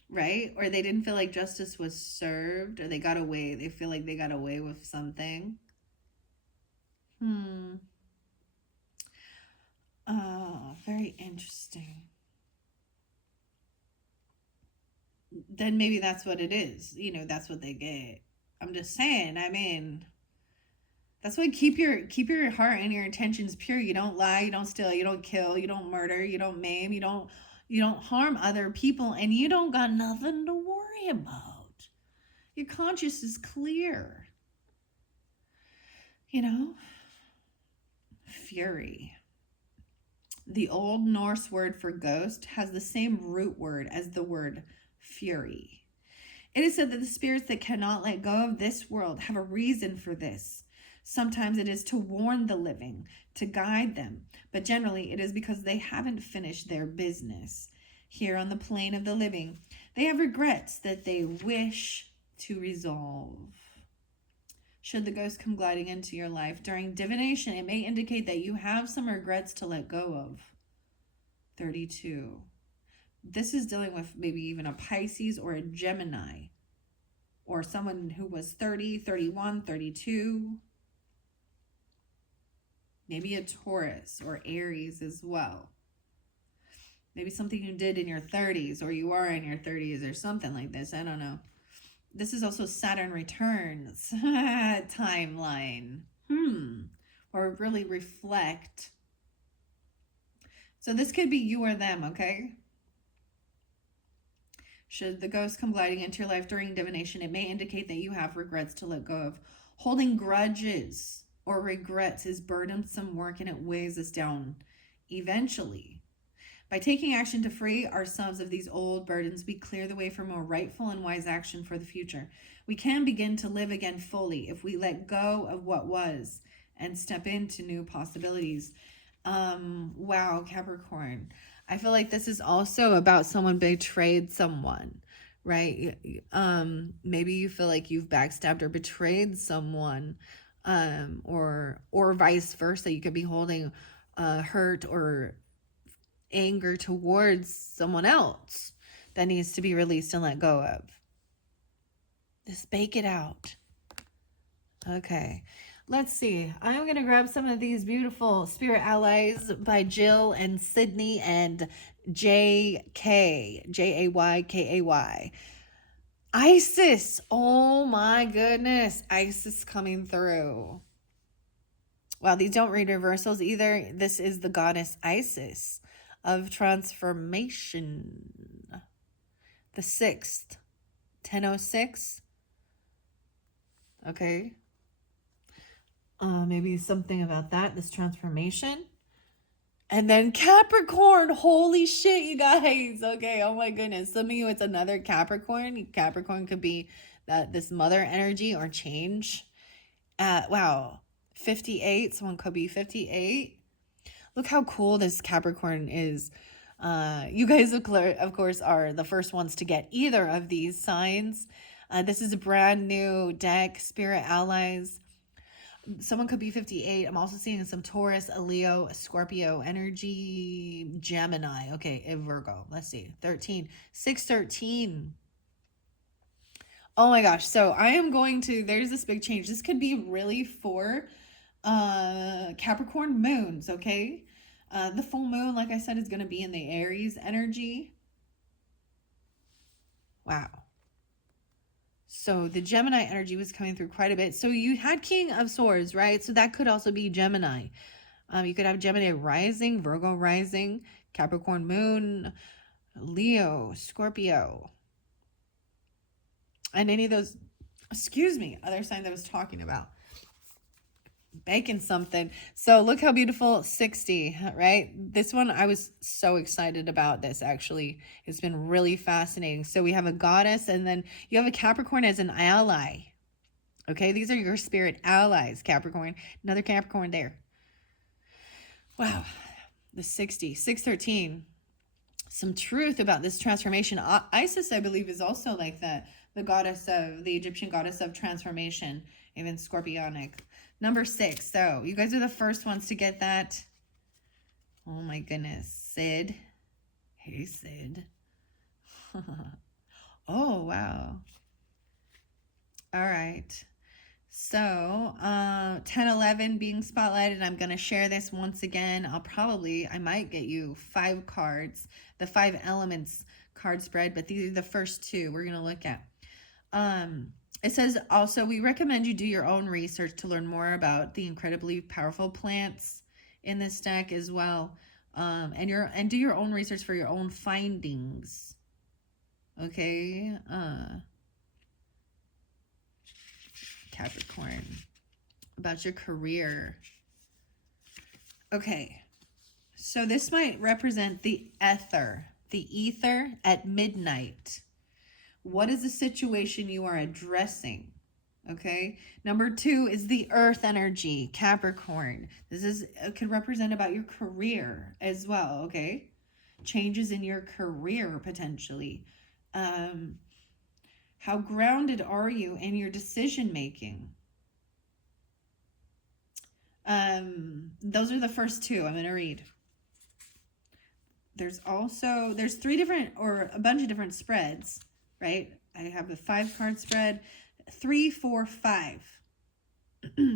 right? Or they didn't feel like justice was served, or they got away. They feel like they got away with something. Oh, very interesting. Then maybe that's what it is. You know, that's what they get. I'm just saying. I mean, that's why keep your heart and your intentions pure. You don't lie, you don't steal, you don't kill, you don't murder, you don't maim, you don't harm other people, and you don't got nothing to worry about. Your conscience is clear. You know? Fury. The Old Norse word for ghost has the same root word as the word fury. It is said that the spirits that cannot let go of this world have a reason for this. Sometimes it is to warn the living, to guide them, but generally it is because they haven't finished their business. Here on the plane of the living, they have regrets that they wish to resolve. Should the ghost come gliding into your life during divination, it may indicate that you have some regrets to let go of. 32. This is dealing with maybe even a Pisces or a Gemini, or someone who was 30, 31, 32. Maybe a Taurus or Aries as well. Maybe something you did in your 30s, or you are in your 30s, or something like this. I don't know. This is also Saturn returns timeline. Or really reflect. So this could be you or them, okay? Should the ghost come gliding into your life during divination, it may indicate that you have regrets to let go of. Holding grudges or regrets is burdensome work, and it weighs us down eventually. By taking action to free ourselves of these old burdens, we clear the way for more rightful and wise action for the future. We can begin to live again fully if we let go of what was and step into new possibilities. Wow, Capricorn. I feel like this is also about someone betrayed someone, right? Maybe you feel like you've backstabbed or betrayed someone, or vice versa. You could be holding hurt or anger towards someone else that needs to be released and let go of. Just bake it out. Okay, let's see. I'm going to grab some of these beautiful spirit allies by Jill and Sydney and J.K. J-A-Y-K-A-Y. Isis. Oh my goodness. Isis coming through. Wow, these don't read reversals either. This is the goddess Isis of transformation. The 6th, 10:06. Okay. Maybe something about that, this transformation. And then Capricorn. Holy shit, you guys. Okay, oh my goodness. Some of you, it's another Capricorn. Capricorn could be this mother energy or change. Wow. 58. Someone could be 58. Look how cool this Capricorn is. You guys, of course, are the first ones to get either of these signs. This is a brand new deck, Spirit Allies. Someone could be 58. I'm also seeing some Taurus, a Leo, a Scorpio energy, Gemini. Okay, a Virgo. Let's see. 13. 613. Oh my gosh. So I am going to, there's this big change. This could be really for Capricorn moons, okay? The full moon, like I said, is going to be in the Aries energy. Wow. So the Gemini energy was coming through quite a bit. So you had King of Swords, right? So that could also be Gemini. You could have Gemini rising, Virgo rising, Capricorn moon, Leo, Scorpio, and any of those, other signs I was talking about. Baking something. So look how beautiful 60, right? This one, I was so excited about this, actually. It's been really fascinating. So we have a goddess, and then you have a Capricorn as an ally. Okay, these are your spirit allies, Capricorn. Another Capricorn there. Wow, the 60, 613. Some truth about this transformation. Isis, I believe, is also like that. The Egyptian goddess of transformation, even Scorpionic. Number 6. So you guys are the first ones to get that. Oh my goodness. Sid. Hey, Sid. Oh, wow. All right. So 10, 11 being spotlighted. I'm going to share this once again. I might get you 5 cards, the 5 elements card spread, but these are the first 2 we're going to look at. It says also, we recommend you do your own research to learn more about the incredibly powerful plants in this deck as well. And do your own research for your own findings. Okay. Capricorn, about your career. Okay. So this might represent the ether at midnight. What is the situation you are addressing? Okay. Number 2 is the earth energy, Capricorn. This could represent about your career as well. Okay. Changes in your career potentially. How grounded are you in your decision making? Those are the first 2 I'm going to read. There's 3 different, or a bunch of different spreads, right? I have a 5 card spread, 3, 4, 5.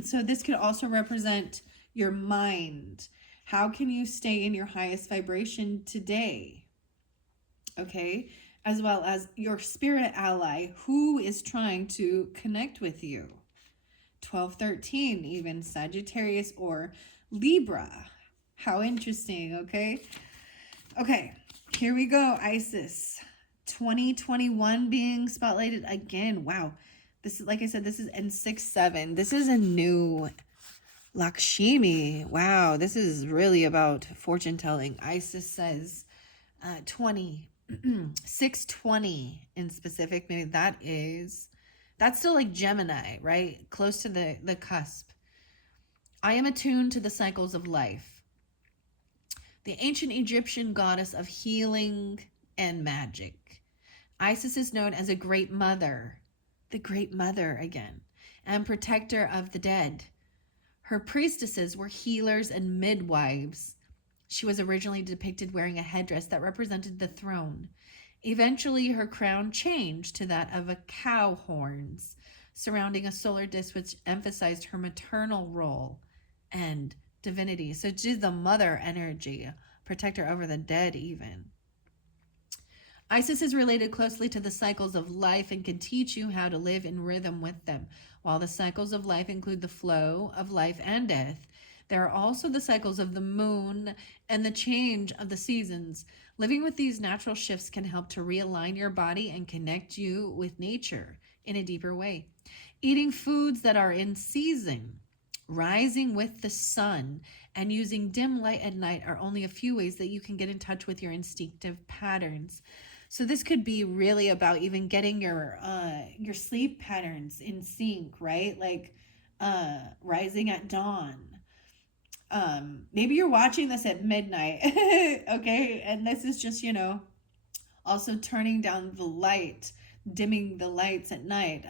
So this could also represent your mind. How can you stay in your highest vibration today? Okay. As well as your spirit ally, who is trying to connect with you. 12, 13, even Sagittarius or Libra. How interesting, okay? Okay, here we go, Isis. 2021 being spotlighted again. Wow. This is, like I said, this is in 6, 7. This is a new Lakshmi. Wow, this is really about fortune telling. Isis says 20. 620 in specific. Maybe that's still like Gemini, right? Close to the cusp. I am attuned to the cycles of life. The ancient Egyptian goddess of healing and magic. Isis is known as a great mother, the great mother again, and protector of the dead. Her priestesses were healers and midwives. She was originally depicted wearing a headdress that represented the throne. Eventually, her crown changed to that of a cow horns, surrounding a solar disk which emphasized her maternal role and divinity. So she's the mother energy, protector over the dead even. Isis is related closely to the cycles of life and can teach you how to live in rhythm with them. While the cycles of life include the flow of life and death, there are also the cycles of the moon and the change of the seasons. Living with these natural shifts can help to realign your body and connect you with nature in a deeper way. Eating foods that are in season, rising with the sun, and using dim light at night are only a few ways that you can get in touch with your instinctive patterns. So this could be really about even getting your sleep patterns in sync, right? Like rising at dawn. Maybe you're watching this at midnight, okay? And this is just, also turning down the light, dimming the lights at night.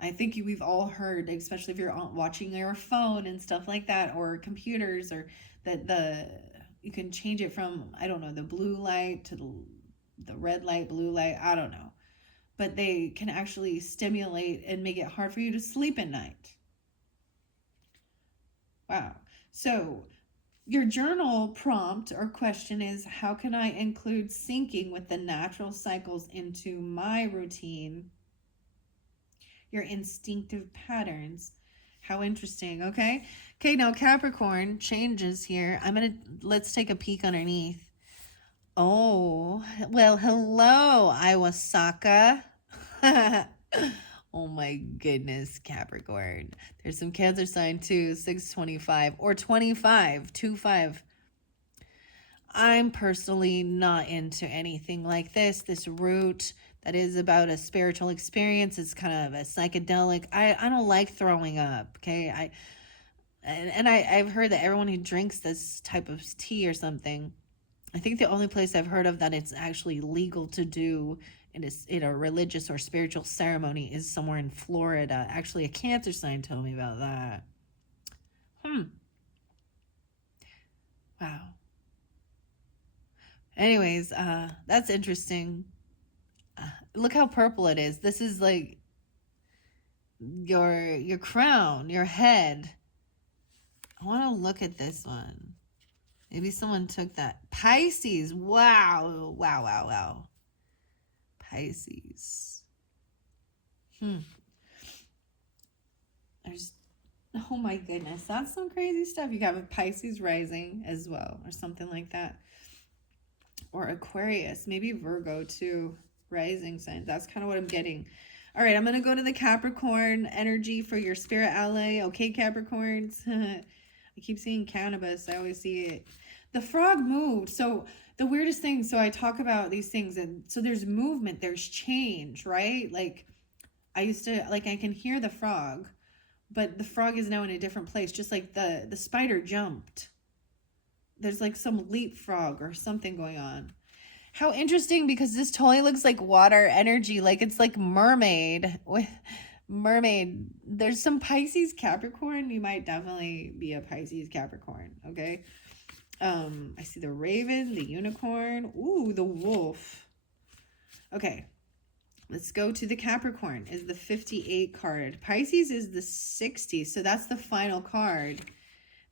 I think we've all heard, especially if you're watching your phone and stuff like that, or computers, or that you can change it from, I don't know, the blue light to the red light, blue light, I don't know. But they can actually stimulate and make it hard for you to sleep at night. Wow. So Your journal prompt or question is, how can I include syncing with the natural cycles into my routine? Your instinctive patterns. How interesting. Okay. Okay. Now Capricorn changes here. Let's take a peek underneath. Oh, well, hello, Iwasaka. Oh my goodness, Capricorn. There's some Cancer sign too, 625 or 25, 25. I'm personally not into anything like this route that is about a spiritual experience. It's kind of a psychedelic. I don't like throwing up, okay? I've heard that everyone who drinks this type of tea or something, I think the only place I've heard of that it's actually legal to do in a religious or spiritual ceremony is somewhere in Florida. Actually, a Cancer sign told me about that. Wow. Anyways, that's interesting. Look how purple it is. This is like your crown, your head. I want to look at this one. Maybe someone took that. Pisces. Wow. Wow, wow, wow. Pisces. There's, oh my goodness, that's some crazy stuff. You got a Pisces rising as well, or something like that. Or Aquarius, maybe Virgo too, rising signs. That's kind of what I'm getting. All right, I'm going to go to the Capricorn energy for your spirit ally. Okay, Capricorns. I keep seeing cannabis. I always see it. The frog moved. So the weirdest thing, so I talk about these things, and so there's movement, there's change, right? Like I can hear the frog, but the frog is now in a different place, just like the spider jumped. There's like some leapfrog or something going on. How interesting, because this totally looks like water energy, like it's like mermaid. There's some Pisces Capricorn. You might definitely be a Pisces Capricorn, okay? I see the raven, the unicorn, ooh, the wolf. Okay, let's go to the Capricorn. Is the 58 card. Pisces is the 60, so that's the final card.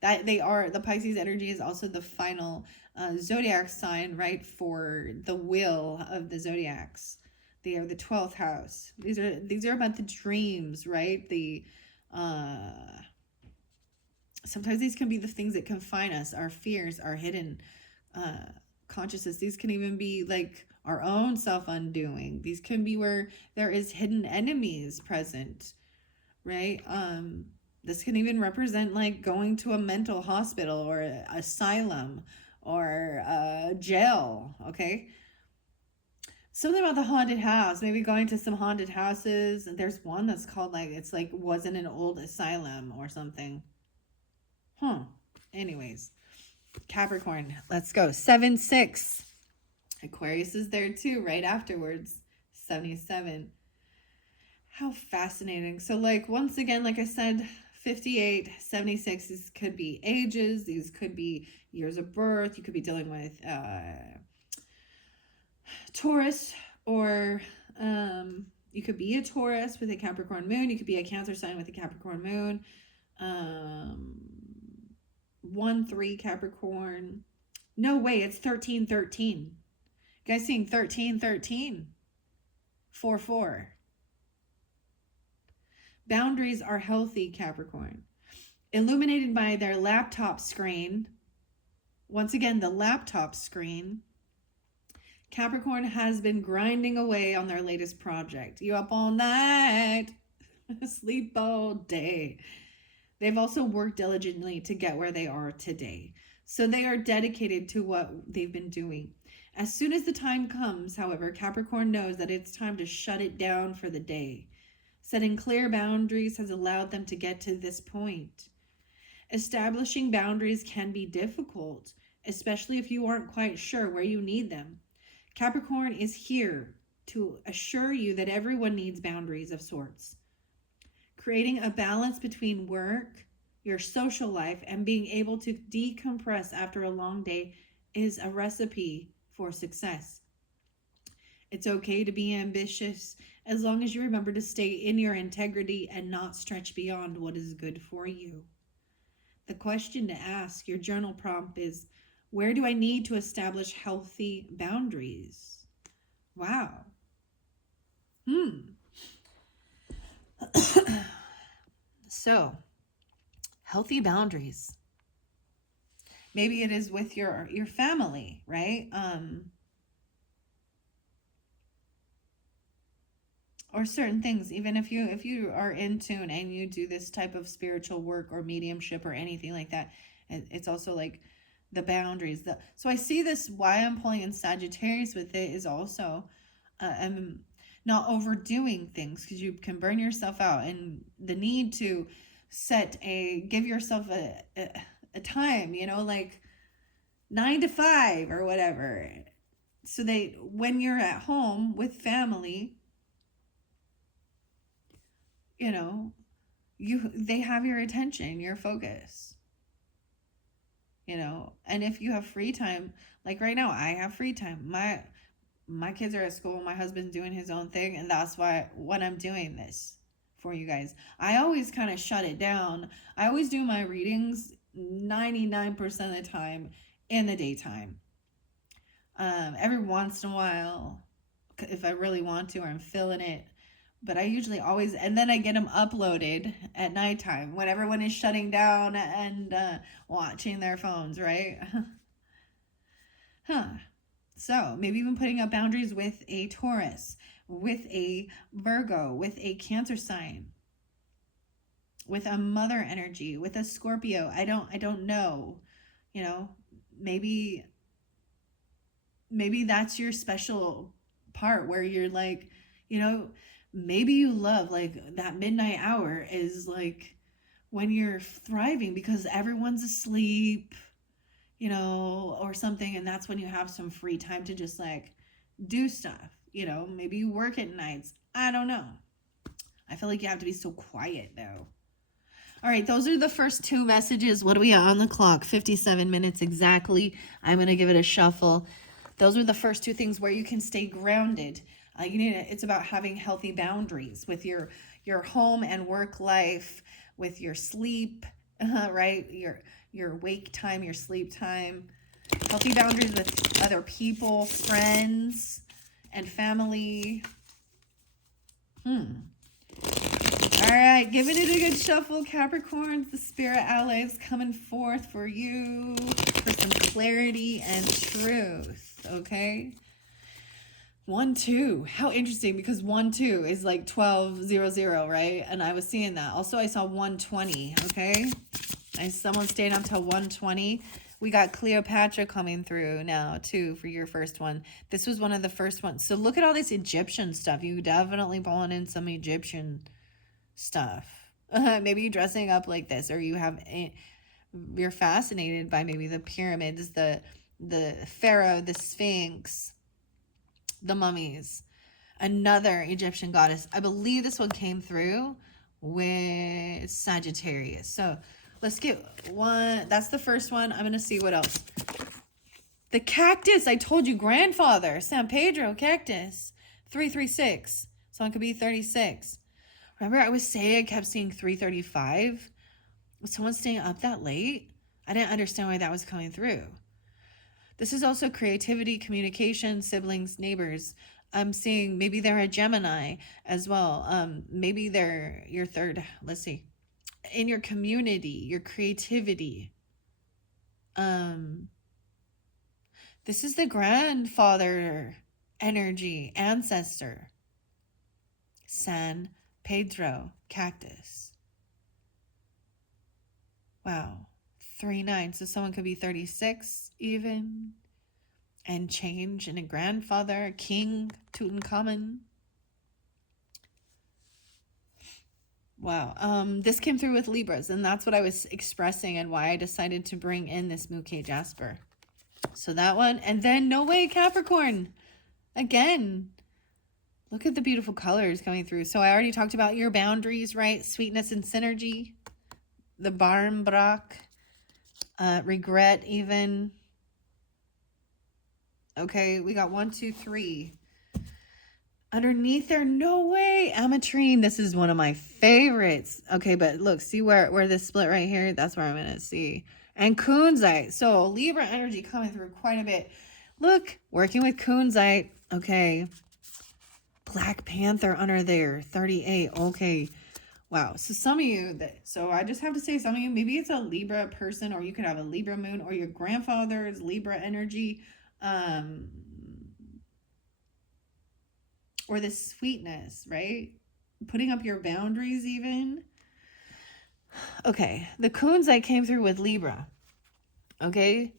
The Pisces energy is also the final zodiac sign, right, for the wheel of the zodiacs. They are the 12th house. These are about the dreams, right? Sometimes these can be the things that confine us, our fears, our hidden consciousness. These can even be like our own self-undoing. These can be where there is hidden enemies present, right? This can even represent like going to a mental hospital or asylum or jail, okay? Something about the haunted house, maybe going to some haunted houses. There's one that's called like, it's like wasn't an old asylum or something. Anyways, Capricorn, let's go. 7-6. Aquarius is there too, right afterwards. 77. How fascinating. So like, once again, like I said, 58, 76, these could be ages. These could be years of birth. You could be dealing with Taurus, or you could be a Taurus with a Capricorn moon. You could be a Cancer sign with a Capricorn moon. 1-3 Capricorn. No way, it's 13-13. You guys seeing 13-13? 4-4. Boundaries are healthy, Capricorn. Illuminated by their laptop screen. Once again, the laptop screen. Capricorn has been grinding away on their latest project. You up all night, sleep all day. They've also worked diligently to get where they are today. So they are dedicated to what they've been doing. As soon as the time comes, however, Capricorn knows that it's time to shut it down for the day. Setting clear boundaries has allowed them to get to this point. Establishing boundaries can be difficult, especially if you aren't quite sure where you need them. Capricorn is here to assure you that everyone needs boundaries of sorts. Creating a balance between work, your social life, and being able to decompress after a long day is a recipe for success. It's okay to be ambitious as long as you remember to stay in your integrity and not stretch beyond what is good for you. The question to ask, your journal prompt is, where do I need to establish healthy boundaries? Wow. So, healthy boundaries. Maybe it is with your family, right? Or certain things, even if you are in tune and you do this type of spiritual work or mediumship or anything like that, it's also like the boundaries. So I see this, why I'm pulling in Sagittarius with it is also not overdoing things, because you can burn yourself out, and the need to give yourself a time, like 9 to 5 or whatever, so when you're at home with family, they have your attention, your focus, and if you have free time, like right now I have free time, my kids are at school, my husband's doing his own thing, and that's why when I'm doing this for you guys, I always kind of shut it down. I always do my readings 99% of the time in the daytime. Every once in a while, if I really want to or I'm feeling it, but I usually always, and then I get them uploaded at nighttime when everyone is shutting down and watching their phones, right? So maybe even putting up boundaries with a Taurus, with a Virgo, with a Cancer sign, with a mother energy, with a Scorpio. I don't know, maybe that's your special part where you're like, maybe you love, like, that midnight hour is like when you're thriving because everyone's asleep, or something, and that's when you have some free time to just like do stuff, maybe you work at nights. I don't know. I feel like you have to be so quiet though. All right, those are the first two messages. What do we got on the clock? 57 minutes exactly. I'm going to give it a shuffle. Those are the first two things where you can stay grounded. It's about having healthy boundaries with your home and work life, with your sleep, right? Your wake time, your sleep time. Healthy boundaries with other people, friends, and family. All right, giving it a good shuffle, Capricorns. The spirit ally is coming forth for you for some clarity and truth, okay? 1-2. How interesting, because 1-2 is like 12-0-0, right? And I was seeing that. Also, I saw 120, okay? Someone staying up till 120. We got Cleopatra coming through now, too, for your first one. This was one of the first ones. So look at all this Egyptian stuff. You definitely pulling in some Egyptian stuff. Maybe you're dressing up like this, or you're fascinated by maybe the pyramids, the pharaoh, the sphinx, the mummies, another Egyptian goddess. I believe this one came through with Sagittarius. So let's get one. That's the first one. I'm going to see what else. The cactus. I told you, grandfather. San Pedro cactus. 336. So it could be 36. Remember I was saying I kept seeing 335? Was someone staying up that late? I didn't understand why that was coming through. This is also creativity, communication, siblings, neighbors. I'm seeing maybe they're a Gemini as well. Maybe they're your third. Let's see. In your community, your creativity. This is the grandfather energy, ancestor. San Pedro cactus. Wow. 3-9. So someone could be 36 even. And change, and a grandfather, King Tutankhamun. Wow. This came through with Libras, and that's what I was expressing and why I decided to bring in this Mookie Jasper. So that one. And then no way, Capricorn. Again. Look at the beautiful colors coming through. So I already talked about your boundaries, right? Sweetness and synergy. The Barmbrock. Regret even. Okay, we got 1, 2, 3. Underneath there, no way. Ametrine, this is one of my favorites. Okay, but look, see where this split right here? That's where I'm going to see. And Kunzite. So Libra energy coming through quite a bit. Look, working with Kunzite. Okay. Black Panther under there, 38. Okay. Wow. So some of you, so I just have to say, some of you, maybe it's a Libra person, or you could have a Libra moon, or your grandfather's Libra energy. Or the sweetness, right? Putting up your boundaries even. Okay, the Kunzite came through with Libra. Okay,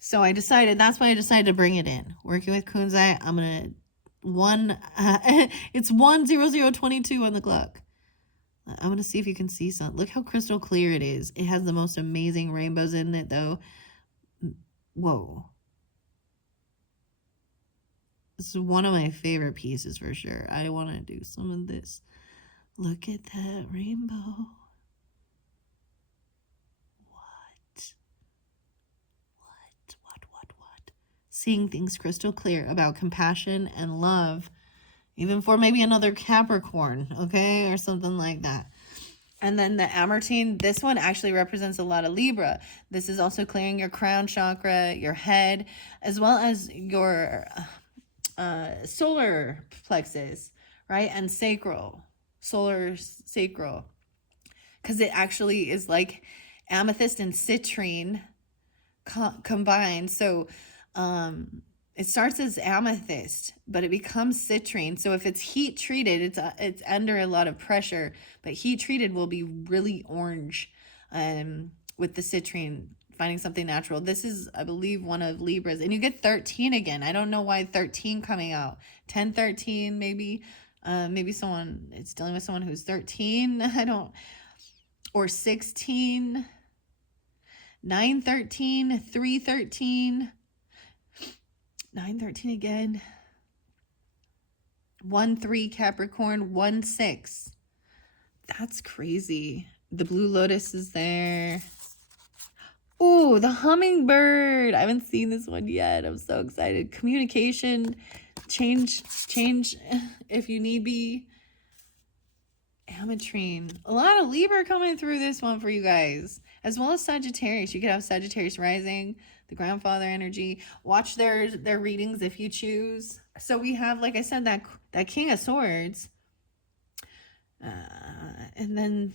so that's why I decided to bring it in. Working with Kunzite, I'm gonna it's 10022 on the clock. I'm gonna see if you can see something. Look how crystal clear it is. It has the most amazing rainbows in it though. Whoa. This is one of my favorite pieces for sure. I want to do some of this. Look at that rainbow. What? Seeing things crystal clear about compassion and love, even for maybe another Capricorn, okay, or something like that. And then the Amartine, this one actually represents a lot of Libra. This is also clearing your crown chakra, your head, as well as your solar plexus, right? And sacral, solar sacral. Because it actually is like amethyst and citrine combined. So it starts as amethyst, but it becomes citrine. So if it's heat treated, it's under a lot of pressure, but heat treated will be really orange with the citrine, finding something natural. This is, I believe, one of Libras. And you get 13 again. I don't know why 13 coming out. 10, 13, maybe. Maybe it's dealing with someone who's 13. Or 16. 9, 13, 3, 13. 9, 13 again. 1, 3 Capricorn. 1, 6. That's crazy. The Blue Lotus is there. Oh, the hummingbird. I haven't seen this one yet. I'm so excited. Communication. Change if you need be. Ametrine. A lot of Libra coming through this one for you guys. As well as Sagittarius. You could have Sagittarius rising, the grandfather energy. Watch their readings if you choose. So we have, like I said, that King of Swords. And then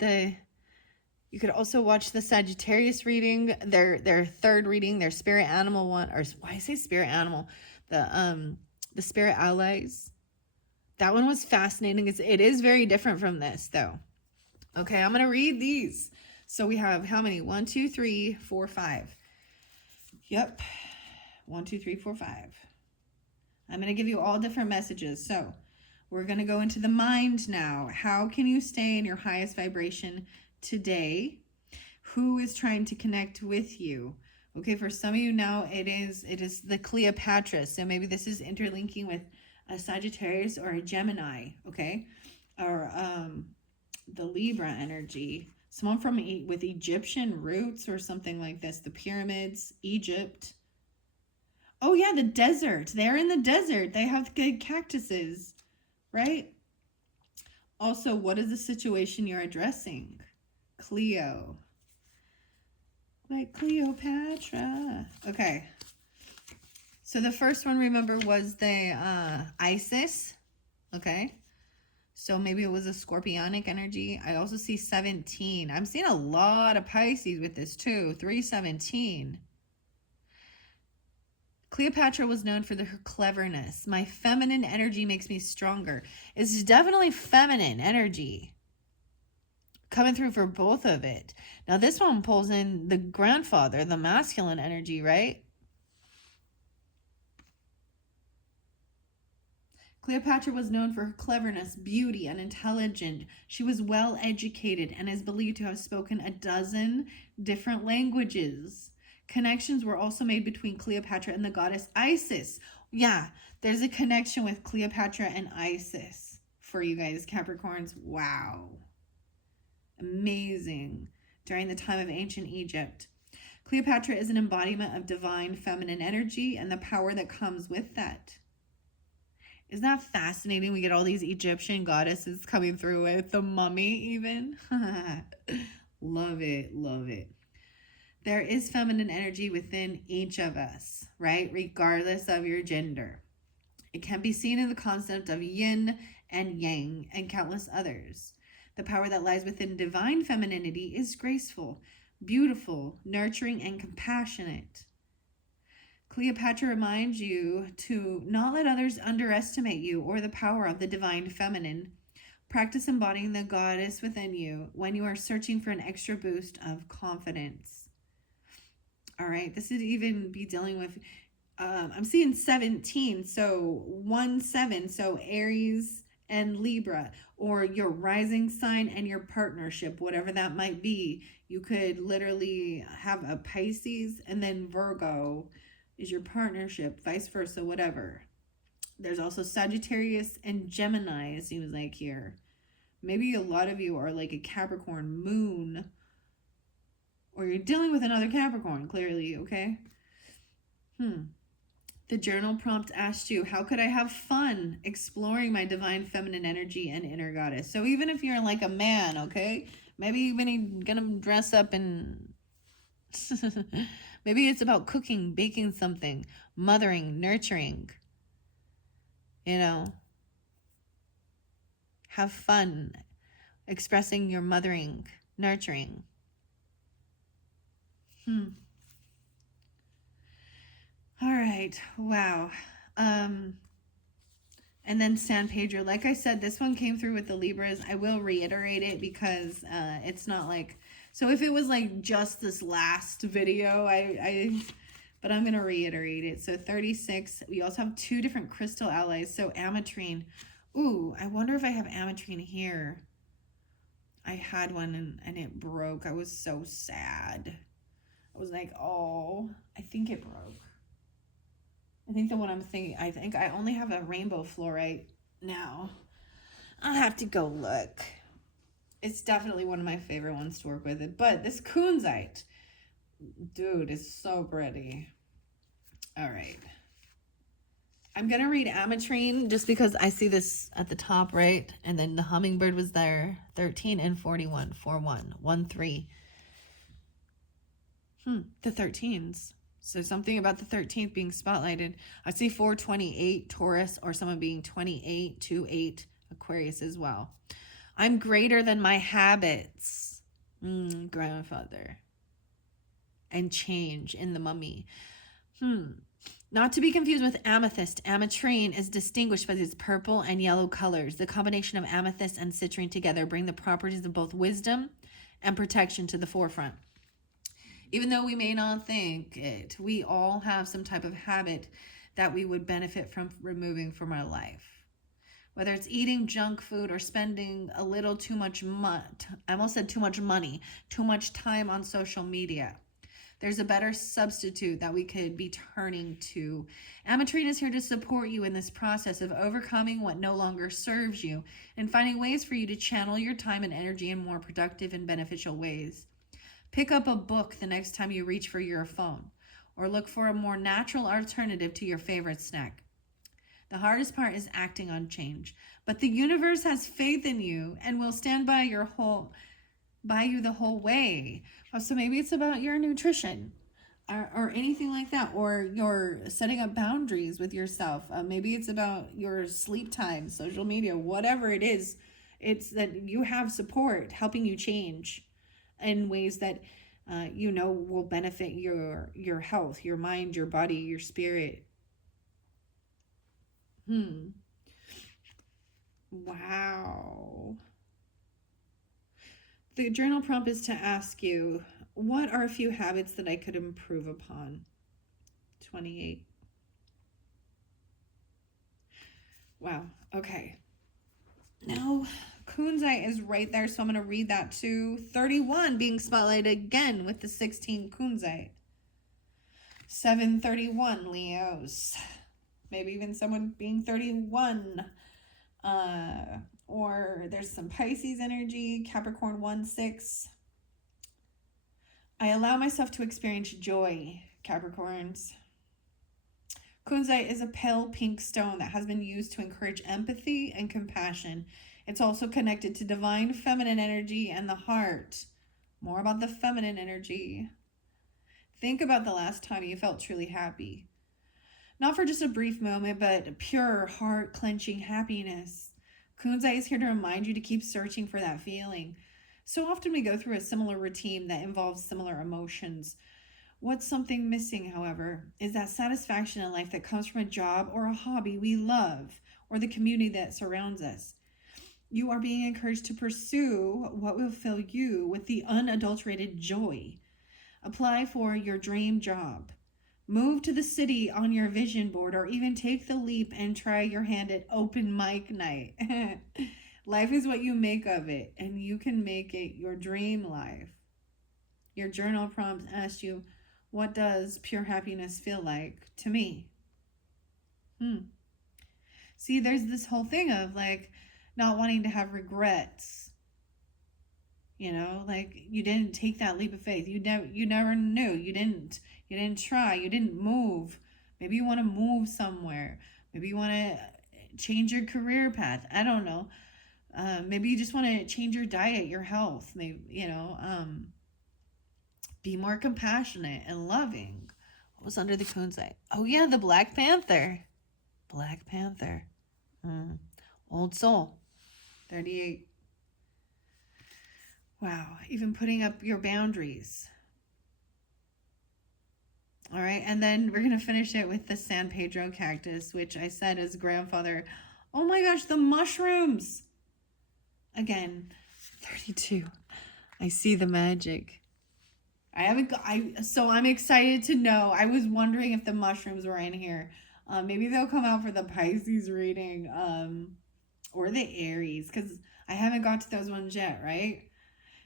you could also watch the Sagittarius reading, their third reading, their spirit animal one, or why I say spirit animal, the spirit allies. That one was fascinating. It is very different from this though. Okay, I'm gonna read these. So we have how many? 1, 2, 3, 4, 5. Yep. 1, 2, 3, 4, 5. I'm gonna give you all different messages. So we're gonna go into the mind now. How can you stay in your highest vibration today? Who is trying to connect with you? Okay, for some of you now, it is the Cleopatra. So maybe this is interlinking with a Sagittarius or a Gemini, okay? Or the Libra energy. Someone with Egyptian roots or something like this. The pyramids, Egypt. Oh yeah, the desert. They're in the desert. They have good cactuses, right? Also, what is the situation you're addressing? Cleo. Like Cleopatra. Okay. So the first one, remember, was the Isis. Okay. So maybe it was a scorpionic energy. I also see 17. I'm seeing a lot of Pisces with this too. 317. Cleopatra was known for her cleverness. My feminine energy makes me stronger. It's definitely feminine energy coming through for both of it. Now this one pulls in the grandfather, the masculine energy, right? Cleopatra was known for her cleverness, beauty, and intelligence. She was well educated and is believed to have spoken a dozen different languages. Connections were also made between Cleopatra and the goddess Isis. Yeah, there's a connection with Cleopatra and Isis for you guys, Capricorns. Wow. Amazing. During the time of ancient Egypt. Cleopatra is an embodiment of divine feminine energy and the power that comes with that. Isn't that fascinating? We get all these Egyptian goddesses coming through with the mummy even. Love it, love it. There is feminine energy within each of us, right? Regardless of your gender. It can be seen in the concept of yin and yang and countless others. The power that lies within divine femininity is graceful, beautiful, nurturing, and compassionate. Cleopatra reminds you to not let others underestimate you or the power of the divine feminine. Practice embodying the goddess within you when you are searching for an extra boost of confidence. All right, this would even be dealing with, I'm seeing 17, so 1-7, so Aries and Libra, or your rising sign and your partnership, whatever that might be. You could literally have a Pisces and then Virgo is your partnership, vice versa, whatever. There's also Sagittarius and Gemini, it seems like here. Maybe a lot of you are like a Capricorn moon, or you're dealing with another Capricorn, clearly, okay? The journal prompt asked you, how could I have fun exploring my divine feminine energy and inner goddess? So even if you're like a man, okay? Maybe you're gonna dress up and maybe it's about cooking, baking something, mothering, nurturing. You know, have fun expressing your mothering, nurturing. All right. Wow. And then San Pedro, like I said, this one came through with the Libras. I will reiterate it because it's not like, so if it was like just this last video, but I'm going to reiterate it. So 36, we also have 2 different crystal allies. So ametrine. Ooh, I wonder if I have ametrine here. I had one and it broke. I was so sad. I was like, oh, I think it broke. I think the one I'm thinking, I think I only have a rainbow fluorite now. I'll have to go look. It's definitely one of my favorite ones to work with it. But this kunzite, dude, is so pretty. All right. I'm going to read ametrine just because I see this at the top, right? And then the hummingbird was there. 13 and 41. 4-1. 1-3. The 13s. So something about the 13th being spotlighted. I see 428 Taurus, or someone being 28-8 Aquarius as well. I'm greater than my habits. Grandfather. And change in the mummy. Not to be confused with amethyst. Ametrine is distinguished by its purple and yellow colors. The combination of amethyst and citrine together bring the properties of both wisdom and protection to the forefront. Even though we may not think it, we all have some type of habit that we would benefit from removing from our life. Whether it's eating junk food or spending a little too much I almost said too much money, too much time on social media. There's a better substitute that we could be turning to. Ametrine is here to support you in this process of overcoming what no longer serves you and finding ways for you to channel your time and energy in more productive and beneficial ways. Pick up a book the next time you reach for your phone, or look for a more natural alternative to your favorite snack. The hardest part is acting on change, but the universe has faith in you and will stand by you the whole way. So maybe it's about your nutrition or anything like that, or you're setting up boundaries with yourself. Maybe it's about your sleep time, social media, whatever it is. It's that you have support helping you change in ways that will benefit your health, your mind, your body, your spirit. Wow. The journal prompt is to ask you, what are a few habits that I could improve upon? 28. Wow. Okay. Now, kunzite is right there, so I'm going to read that too. 31 being spotlighted again with the 16 kunzite. 731 Leos. Maybe even someone being 31. Or there's some Pisces energy, Capricorn 1-6. I allow myself to experience joy, Capricorns. Kunzite is a pale pink stone that has been used to encourage empathy and compassion. It's also connected to divine feminine energy and the heart. More about the feminine energy. Think about the last time you felt truly happy. Not for just a brief moment, but pure, heart-clenching happiness. Kunzite is here to remind you to keep searching for that feeling. So often we go through a similar routine that involves similar emotions. What's something missing, however, is that satisfaction in life that comes from a job or a hobby we love, or the community that surrounds us. You are being encouraged to pursue what will fill you with the unadulterated joy. Apply for your dream job. Move to the city on your vision board, or even take the leap and try your hand at open mic night. Life is what you make of it, and you can make it your dream life. Your journal prompts asked you, what does pure happiness feel like to me? See, there's this whole thing of like not wanting to have regrets. You know, like you didn't take that leap of faith. You never knew. You didn't try. You didn't move. Maybe you want to move somewhere. Maybe you want to change your career path. I don't know. Maybe you just want to change your diet, your health. Maybe, be more compassionate and loving. What was under the kunzite? Oh yeah, the Black Panther. Black Panther. Old soul. 38. Wow, even putting up your boundaries. All right, and then we're going to finish it with the San Pedro cactus, which I said is grandfather. Oh my gosh, the mushrooms. Again, 32. I see the magic. So I'm excited to know. I was wondering if the mushrooms were in here. Maybe they'll come out for the Pisces reading, or the Aries, because I haven't got to those ones yet, right?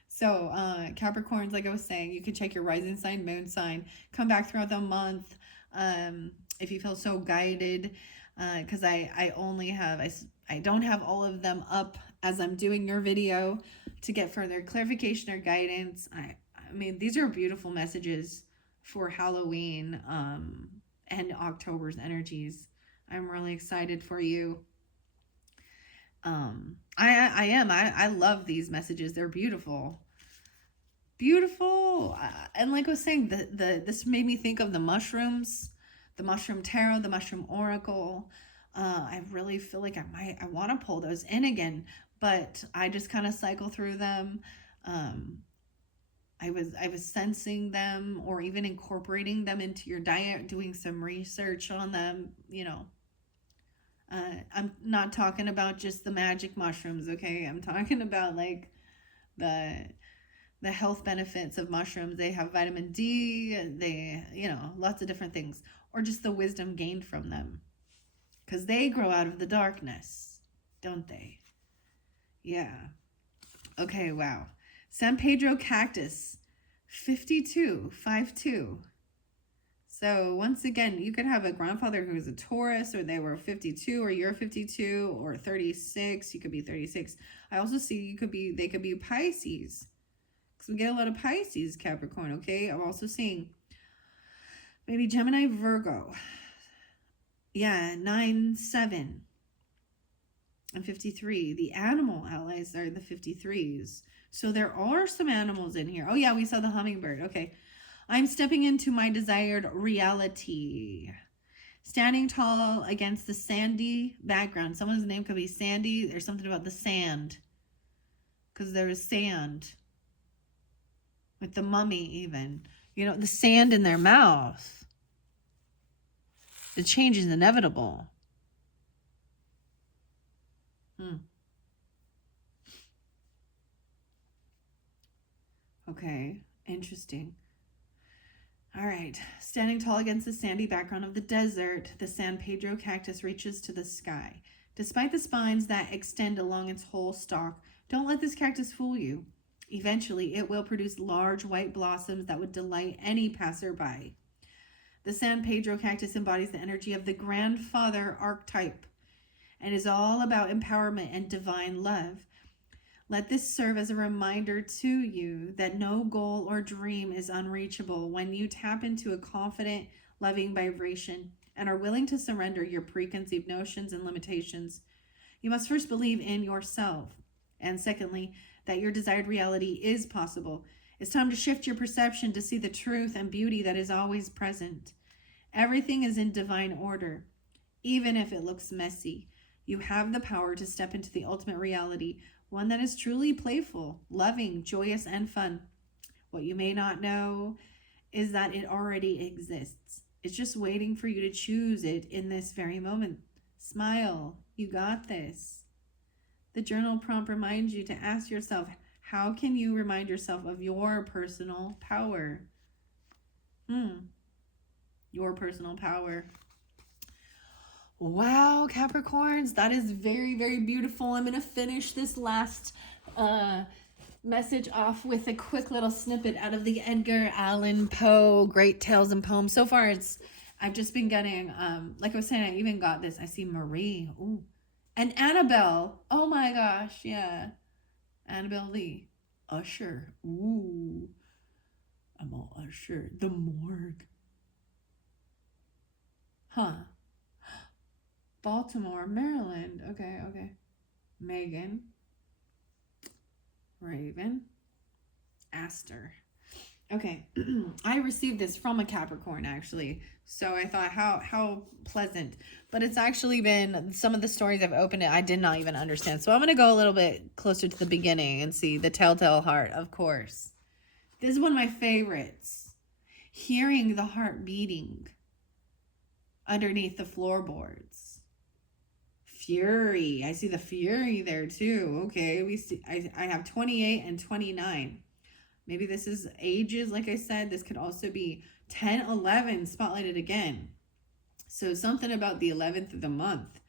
So Capricorns, like I was saying, you can check your rising sign, moon sign, come back throughout the month if you feel so guided, because I don't have all of them up as I'm doing your video to get further clarification or guidance. I mean, these are beautiful messages for Halloween and October's energies. I'm really excited for you. I love these messages. They're beautiful. And like I was saying, this made me think of the mushrooms, the mushroom tarot, the mushroom oracle. I really feel like I want to pull those in again, but I just kind of cycle through them. I was sensing them, or even incorporating them into your diet, doing some research on them, I'm not talking about just the magic mushrooms, okay? I'm talking about like the health benefits of mushrooms. They have vitamin D, they, lots of different things, or just the wisdom gained from them, because they grow out of the darkness, don't they? Yeah. Okay, wow. San Pedro cactus, 52. So once again, you could have a grandfather who's a Taurus, or they were 52, or you're 52, or 36. You could be 36. I also see they could be Pisces, because we get a lot of Pisces, Capricorn, okay? I'm also seeing maybe Gemini, Virgo. Yeah, 9, 7, and 53. The animal allies are the 53s. So there are some animals in here. Oh yeah, we saw the hummingbird. Okay. I'm stepping into my desired reality. Standing tall against the sandy background. Someone's name could be Sandy. There's something about the sand, because there is sand. With the mummy even. The sand in their mouth. The change is inevitable. Okay, interesting. All right, standing tall against the sandy background of the desert, the San Pedro cactus reaches to the sky. Despite the spines that extend along its whole stalk, don't let this cactus fool you. Eventually, it will produce large white blossoms that would delight any passerby. The San Pedro cactus embodies the energy of the grandfather archetype and is all about empowerment and divine love. Let this serve as a reminder to you that no goal or dream is unreachable when you tap into a confident, loving vibration. and are willing to surrender your preconceived notions and limitations, you must first believe in yourself. And secondly, that your desired reality is possible. It's time to shift your perception to see the truth and beauty that is always present. Everything is in divine order, even if it looks messy. You have the power to step into the ultimate reality, one that is truly playful, loving, joyous, and fun. What you may not know is that it already exists. It's just waiting for you to choose it in this very moment. Smile. You got this. The journal prompt reminds you to ask yourself, how can you remind yourself of your personal power? Your personal power. Wow, Capricorns, that is very, very beautiful. I'm going to finish this last message off with a quick little snippet out of the Edgar Allan Poe Great Tales and Poems. So far, I've just been getting, like I was saying, I even got this. I see Marie. Ooh. And Annabelle. Oh my gosh, yeah. Annabelle Lee. Usher. Ooh. I'm all Usher. The Morgue. Huh. Baltimore, Maryland. Okay. Megan. Raven. Aster. Okay. I received this from a Capricorn, actually. So I thought, how pleasant. But it's actually been, some of the stories I've opened it, I did not even understand. So I'm going to go a little bit closer to the beginning and see the telltale heart, of course. This is one of my favorites. Hearing the heart beating underneath the floorboards. Fury. I see the fury there too. Okay, we see. I have 28 and 29. Maybe this is ages, like I said. This could also be 10, 11 spotlighted again. So something about the 11th of the month.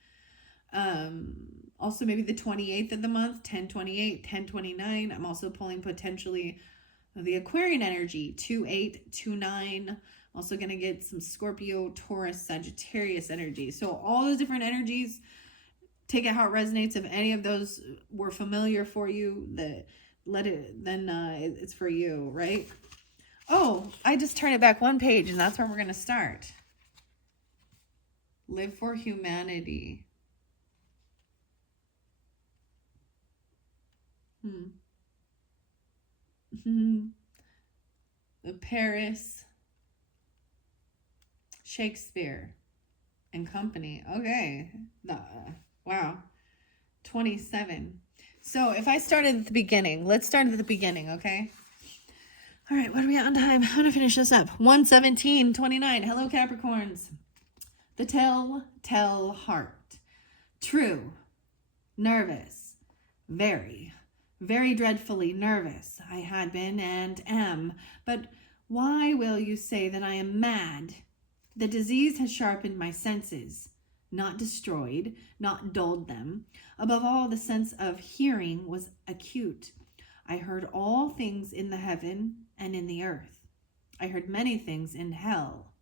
Also maybe the 28th of the month, 10/28, 10/29. I'm also pulling potentially the Aquarian energy, 2/8, 2/9. Also going to get some Scorpio, Taurus, Sagittarius energy. So all those different energies, take it how it resonates. If any of those were familiar for you, then it's for you, right? Oh, I just turned it back one page, and that's where we're going to start. Live for humanity. The Paris, Shakespeare and Company. Okay. Wow. 27. So if I started at the beginning, let's start at the beginning, okay? All right, what are we at on time? I'm going to finish this up. 1:17:29. Hello, Capricorns. The telltale heart. True. Nervous. Very, very dreadfully nervous. I had been and am. But why will you say that I am mad? The disease has sharpened my senses, not destroyed, not dulled them. Above all, the sense of hearing was acute. I heard all things in the heaven and in the earth. I heard many things in hell.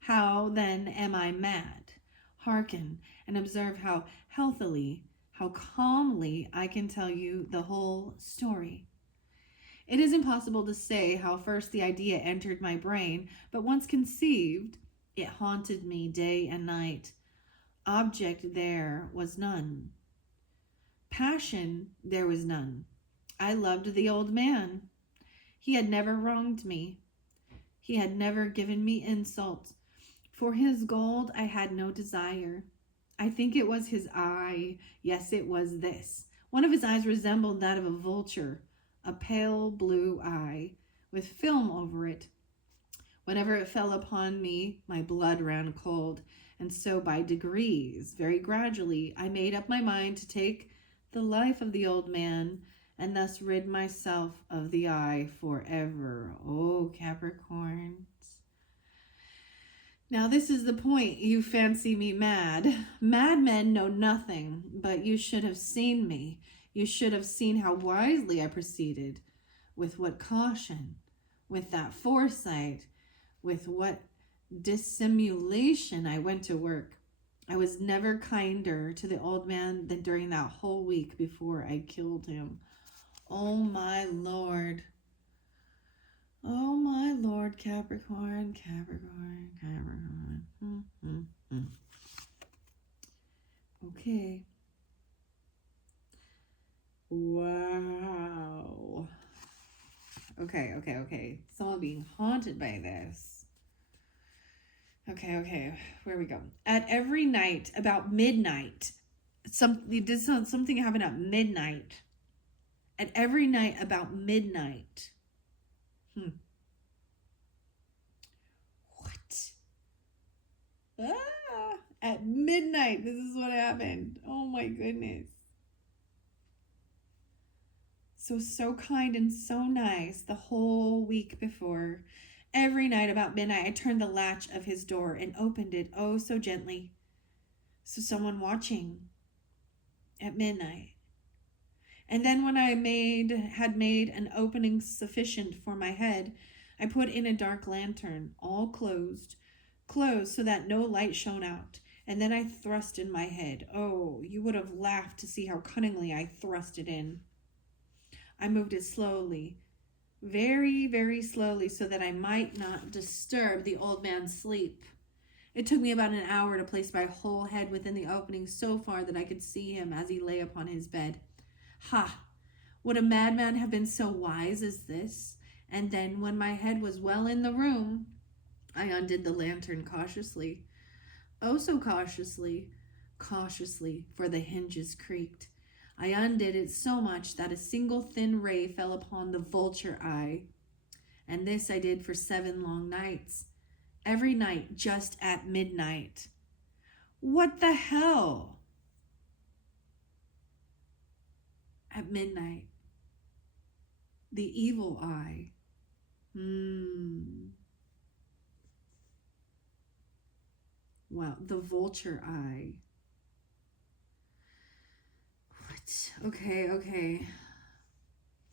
How then am I mad? Hearken and observe how healthily, how calmly I can tell you the whole story. It is impossible to say how first the idea entered my brain, but once conceived, it haunted me day and night. Object there was none. Passion there was none. I loved the old man. He had never wronged me. He had never given me insult. For his gold I had no desire. I think it was his eye. Yes, it was this. One of his eyes resembled that of a vulture, a pale blue eye, with film over it. Whenever it fell upon me, my blood ran cold, and so by degrees, very gradually, I made up my mind to take the life of the old man, and thus rid myself of the eye forever. Oh, Capricorns. Now this is the point. You fancy me mad. Madmen know nothing, but you should have seen me. You should have seen how wisely I proceeded, with what caution, with that foresight, with what dissimulation I went to work. I was never kinder to the old man than during that whole week before I killed him. Oh my Lord. Oh my Lord, Capricorn, Capricorn, Capricorn. Okay. Wow. Okay. Someone being haunted by this. Okay. Where we go? At every night about midnight, something happened at midnight. At every night about midnight. What? At midnight, this is what happened. Oh my goodness. So kind and so nice the whole week before. Every night about midnight, I turned the latch of his door and opened it oh so gently. So someone watching at midnight. And then when I had made an opening sufficient for my head, I put in a dark lantern, all closed so that no light shone out. And then I thrust in my head. Oh, you would have laughed to see how cunningly I thrust it in. I moved it slowly, very, very slowly, so that I might not disturb the old man's sleep. It took me about an hour to place my whole head within the opening so far that I could see him as he lay upon his bed. Ha! Would a madman have been so wise as this? And then, when my head was well in the room, I undid the lantern cautiously. Oh, so cautiously, for the hinges creaked. I undid it so much that a single thin ray fell upon the vulture eye. And this I did for 7 long nights. Every night, just at midnight. What the hell? At midnight. The evil eye. Wow, the vulture eye. What? Okay.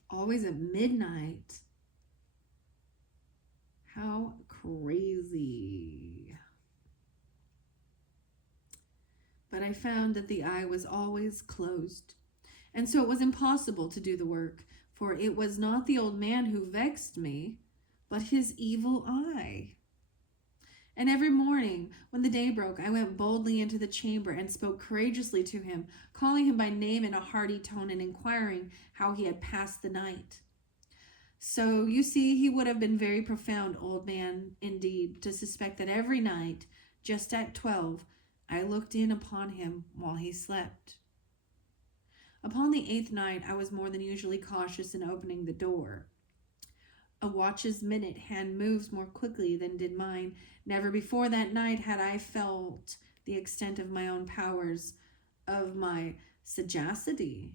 Always at midnight. How crazy. But I found that the eye was always closed, and so it was impossible to do the work, for it was not the old man who vexed me, but his evil eye. And every morning, when the day broke, I went boldly into the chamber and spoke courageously to him, calling him by name in a hearty tone and inquiring how he had passed the night. So, you see, he would have been very profound old man indeed to suspect that every night, just at 12, I looked in upon him while he slept. Upon the 8th night, I was more than usually cautious in opening the door. A watch's minute hand moves more quickly than did mine. Never before that night had I felt the extent of my own powers, of my sagacity.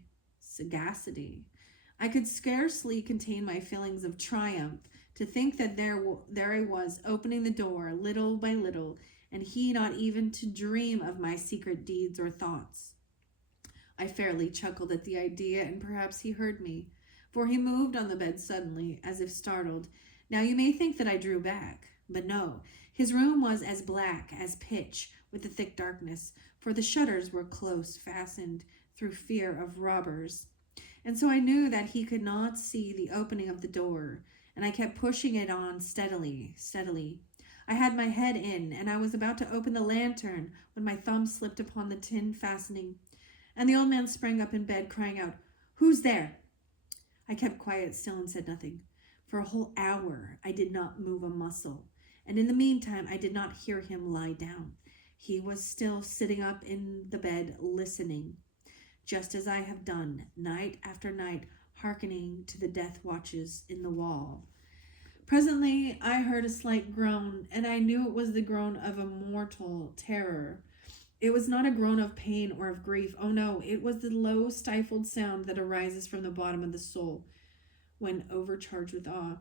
I could scarcely contain my feelings of triumph to think that there I was, opening the door little by little, and he not even to dream of my secret deeds or thoughts. I fairly chuckled at the idea, and perhaps he heard me, for he moved on the bed suddenly, as if startled. Now you may think that I drew back, but no. His room was as black as pitch with the thick darkness, for the shutters were close fastened through fear of robbers. And so I knew that he could not see the opening of the door, and I kept pushing it on steadily. I had my head in, and I was about to open the lantern when my thumb slipped upon the tin fastening, and the old man sprang up in bed, crying out, "Who's there?" I kept quite still and said nothing. For a whole hour I did not move a muscle, and in the meantime I did not hear him lie down. He was still sitting up in the bed, listening, just as I have done, night after night, hearkening to the death watches in the wall. Presently I heard a slight groan, and I knew it was the groan of a mortal terror. It was not a groan of pain or of grief. Oh no, it was the low, stifled sound that arises from the bottom of the soul when overcharged with awe.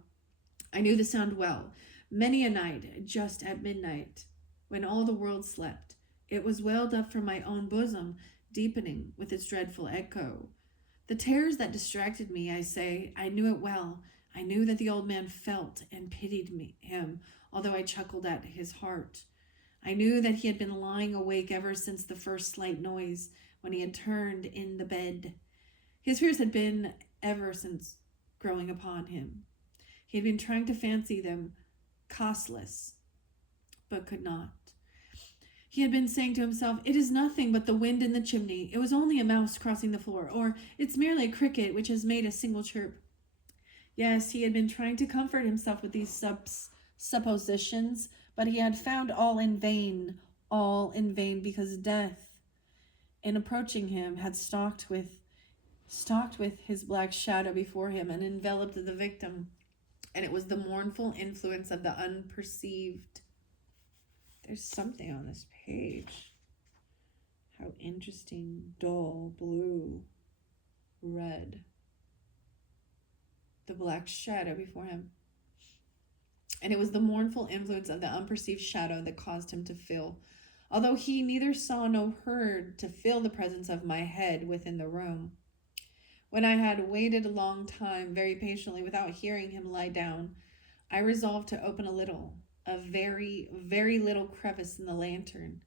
I knew the sound well. Many a night, just at midnight, when all the world slept, it was wailed up from my own bosom, deepening with its dreadful echo. The terrors that distracted me, I say, I knew it well. I knew that the old man felt and pitied him, although I chuckled at his heart. I knew that he had been lying awake ever since the first slight noise, when he had turned in the bed. His fears had been ever since growing upon him. He had been trying to fancy them costless, but could not. He had been saying to himself, "It is nothing but the wind in the chimney. It was only a mouse crossing the floor," or "It's merely a cricket which has made a single chirp." Yes, he had been trying to comfort himself with these suppositions, but he had found all in vain, because death, in approaching him, had stalked with his black shadow before him and enveloped the victim, and it was the mournful influence of the unperceived. There's something on this page. How interesting. Dull blue, red. The black shadow before him. And it was the mournful influence of the unperceived shadow that caused him to feel, although he neither saw nor heard, to feel the presence of my head within the room. When I had waited a long time, very patiently, without hearing him lie down, I resolved to open a very, very little crevice in the lantern.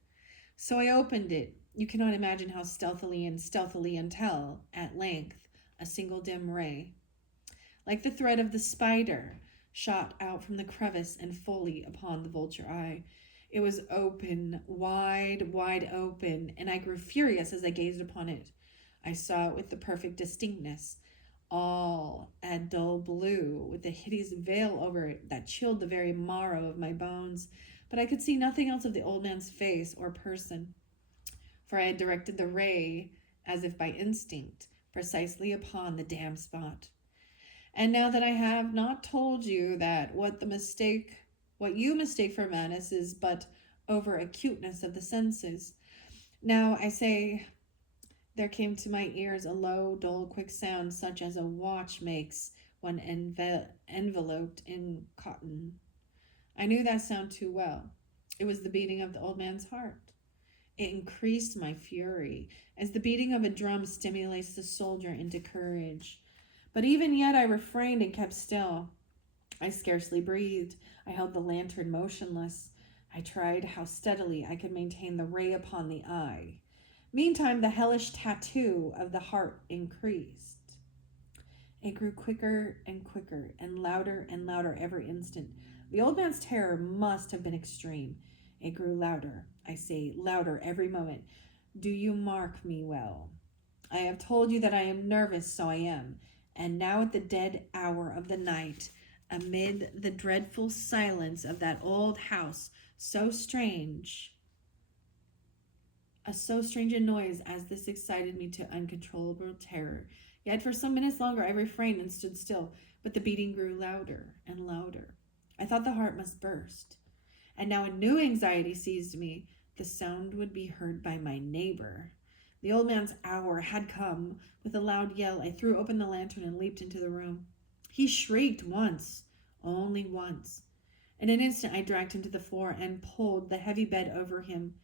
So I opened it. You cannot imagine how stealthily until, at length, a single dim ray, like the thread of the spider, shot out from the crevice and fully upon the vulture eye. It was open, wide, wide open, and I grew furious as I gazed upon it. I saw it with the perfect distinctness, all a dull blue, with a hideous veil over it that chilled the very marrow of my bones. But I could see nothing else of the old man's face or person, for I had directed the ray, as if by instinct, precisely upon the damned spot. And now that I have not told you that what you mistake for madness is but over acuteness of the senses, now I say, there came to my ears a low, dull, quick sound, such as a watch makes when enveloped in cotton. I knew that sound too well. It was the beating of the old man's heart. It increased my fury, as the beating of a drum stimulates the soldier into courage. But even yet I refrained and kept still. I scarcely breathed. I held the lantern motionless. I tried how steadily I could maintain the ray upon the eye. Meantime, the hellish tattoo of the heart increased. It grew quicker and quicker, and louder every instant. The old man's terror must have been extreme. It grew louder, I say, louder every moment. Do you mark me well? I have told you that I am nervous, so I am. And now at the dead hour of the night, amid the dreadful silence of that old house, so strange a noise as this excited me to uncontrollable terror. Yet for some minutes longer I refrained and stood still, but the beating grew louder and louder. I thought the heart must burst. And now a new anxiety seized me. The sound would be heard by my neighbor. The old man's hour had come. With a loud yell, I threw open the lantern and leaped into the room. He shrieked once, only once. In an instant I dragged him to the floor and pulled the heavy bed over him.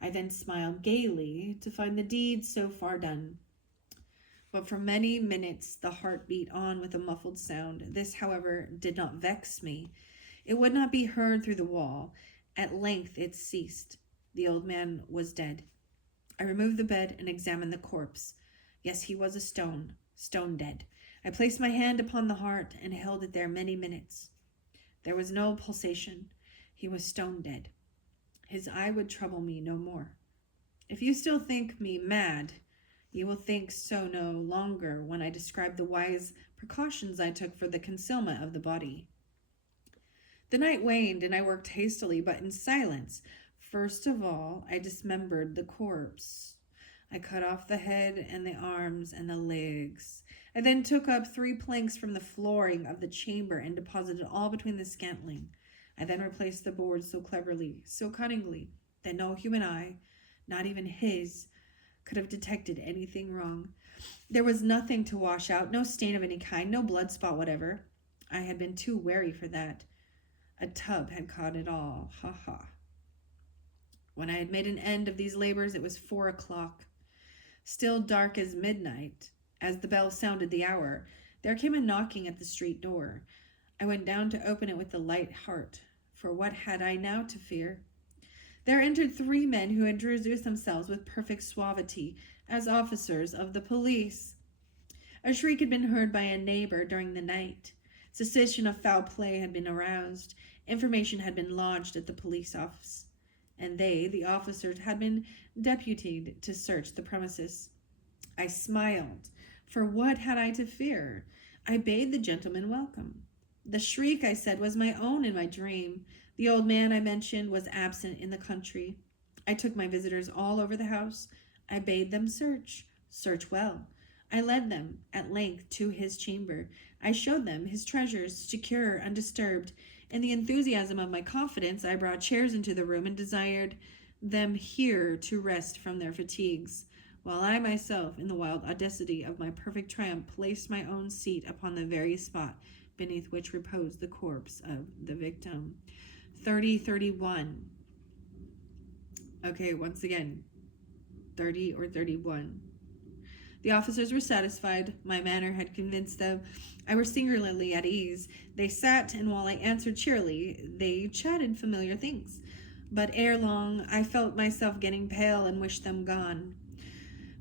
I then smiled gaily to find the deed so far done. But for many minutes the heart beat on with a muffled sound. This, however, did not vex me. It would not be heard through the wall. At length it ceased. The old man was dead. I removed the bed and examined the corpse. Yes, he was stone dead. I placed my hand upon the heart and held it there many minutes. There was no pulsation. He was stone dead. His eye would trouble me no more. If you still think me mad, you will think so no longer when I describe the wise precautions I took for the concealment of the body. The night waned, and I worked hastily, but in silence. First of all, I dismembered the corpse. I cut off the head and the arms and the legs. I then took up 3 planks from the flooring of the chamber and deposited all between the scantling. I then replaced the boards so cleverly, so cunningly, that no human eye, not even his, could have detected anything wrong. There was nothing to wash out, no stain of any kind, no blood spot whatever. I had been too wary for that. A tub had caught it all. Ha ha. When I had made an end of these labors, it was 4 o'clock. Still dark as midnight. As the bell sounded the hour, there came a knocking at the street door. I went down to open it with a light heart, for what had I now to fear? There entered 3 men who introduced themselves with perfect suavity as officers of the police. A shriek had been heard by a neighbor during the night. Suspicion of foul play had been aroused. Information had been lodged at the police office, and they, the officers, had been deputed to search the premises. I smiled, for what had I to fear? I bade the gentleman welcome. The shriek, I said, was my own in my dream. The old man I mentioned was absent in the country. I took my visitors all over the house. I bade them search well. I led them, at length, to his chamber. I showed them his treasures, secure, undisturbed. In the enthusiasm of my confidence, I brought chairs into the room and desired them here to rest from their fatigues, while I myself, in the wild audacity of my perfect triumph, placed my own seat upon the very spot beneath which reposed the corpse of the victim. 3031. Okay, once again, 30 or 31. The officers were satisfied. My manner had convinced them. I was singularly at ease. They sat, and while I answered cheerily, they chatted familiar things. But ere long, I felt myself getting pale and wished them gone.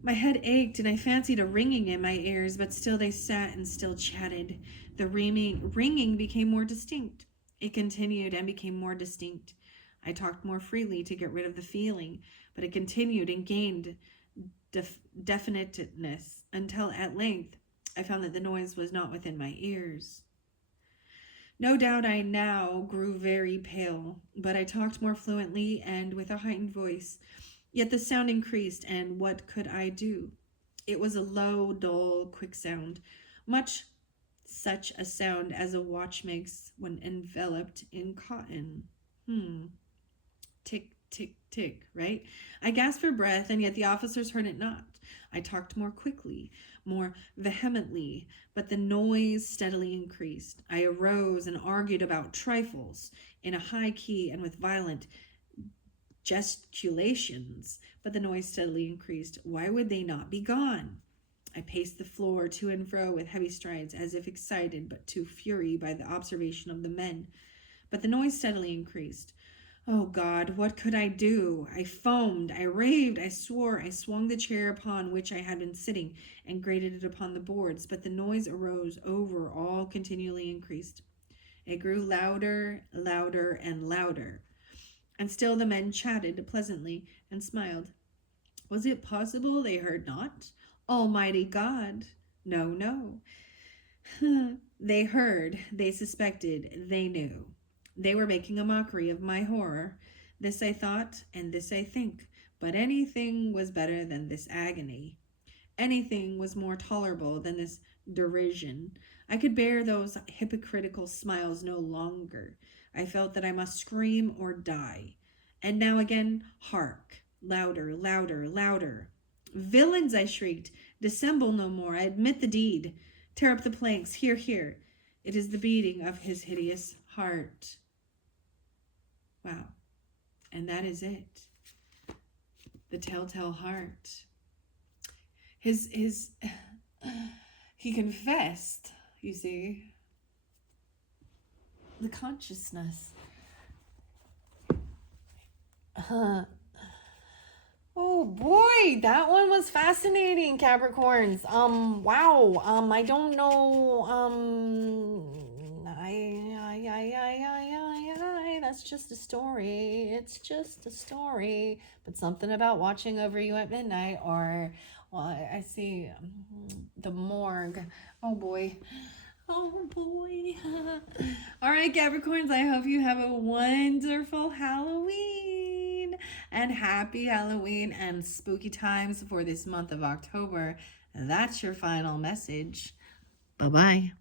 My head ached, and I fancied a ringing in my ears, but still they sat and still chatted. The ringing became more distinct. It continued and became more distinct. I talked more freely to get rid of the feeling, but it continued and gained definiteness until at length I found that the noise was not within my ears. No doubt I now grew very pale, but I talked more fluently and with a heightened voice. Yet the sound increased, and what could I do? It was a low, dull, quick sound, much such a sound as a watch makes when enveloped in cotton. Tick, tick, tick, right? I gasped for breath, and yet the officers heard it not. I talked more quickly, more vehemently, but the noise steadily increased. I arose and argued about trifles in a high key and with violent gesticulations, but the noise steadily increased. Why would they not be gone? I paced the floor to and fro with heavy strides, as if excited but to fury by the observation of the men. But the noise steadily increased. Oh God, what could I do? I foamed, I raved, I swore. I swung the chair upon which I had been sitting and grated it upon the boards, but the noise arose over all, continually increased. It grew louder, louder, and louder. And still the men chatted pleasantly and smiled. Was it possible they heard not? Almighty God! No, no. They heard, they suspected, they knew. They were making a mockery of my horror. This I thought, and this I think. But anything was better than this agony. Anything was more tolerable than this derision. I could bear those hypocritical smiles no longer. I felt that I must scream or die. And now again, hark! Louder, louder, louder. Villains, I shrieked. Dissemble no more. I admit the deed. Tear up the planks. Here, here. It is the beating of his hideous heart. Wow. And that is it. The telltale heart. He confessed, you see. The consciousness. Oh boy, that one was fascinating, Capricorns. Wow. I don't know. That's just a story. It's just a story. But something about watching over you at midnight, or, well, I see the morgue. Oh boy. Oh boy. All right, Capricorns, I hope you have a wonderful Halloween and happy Halloween and spooky times for this month of October. That's your final message. Bye-bye.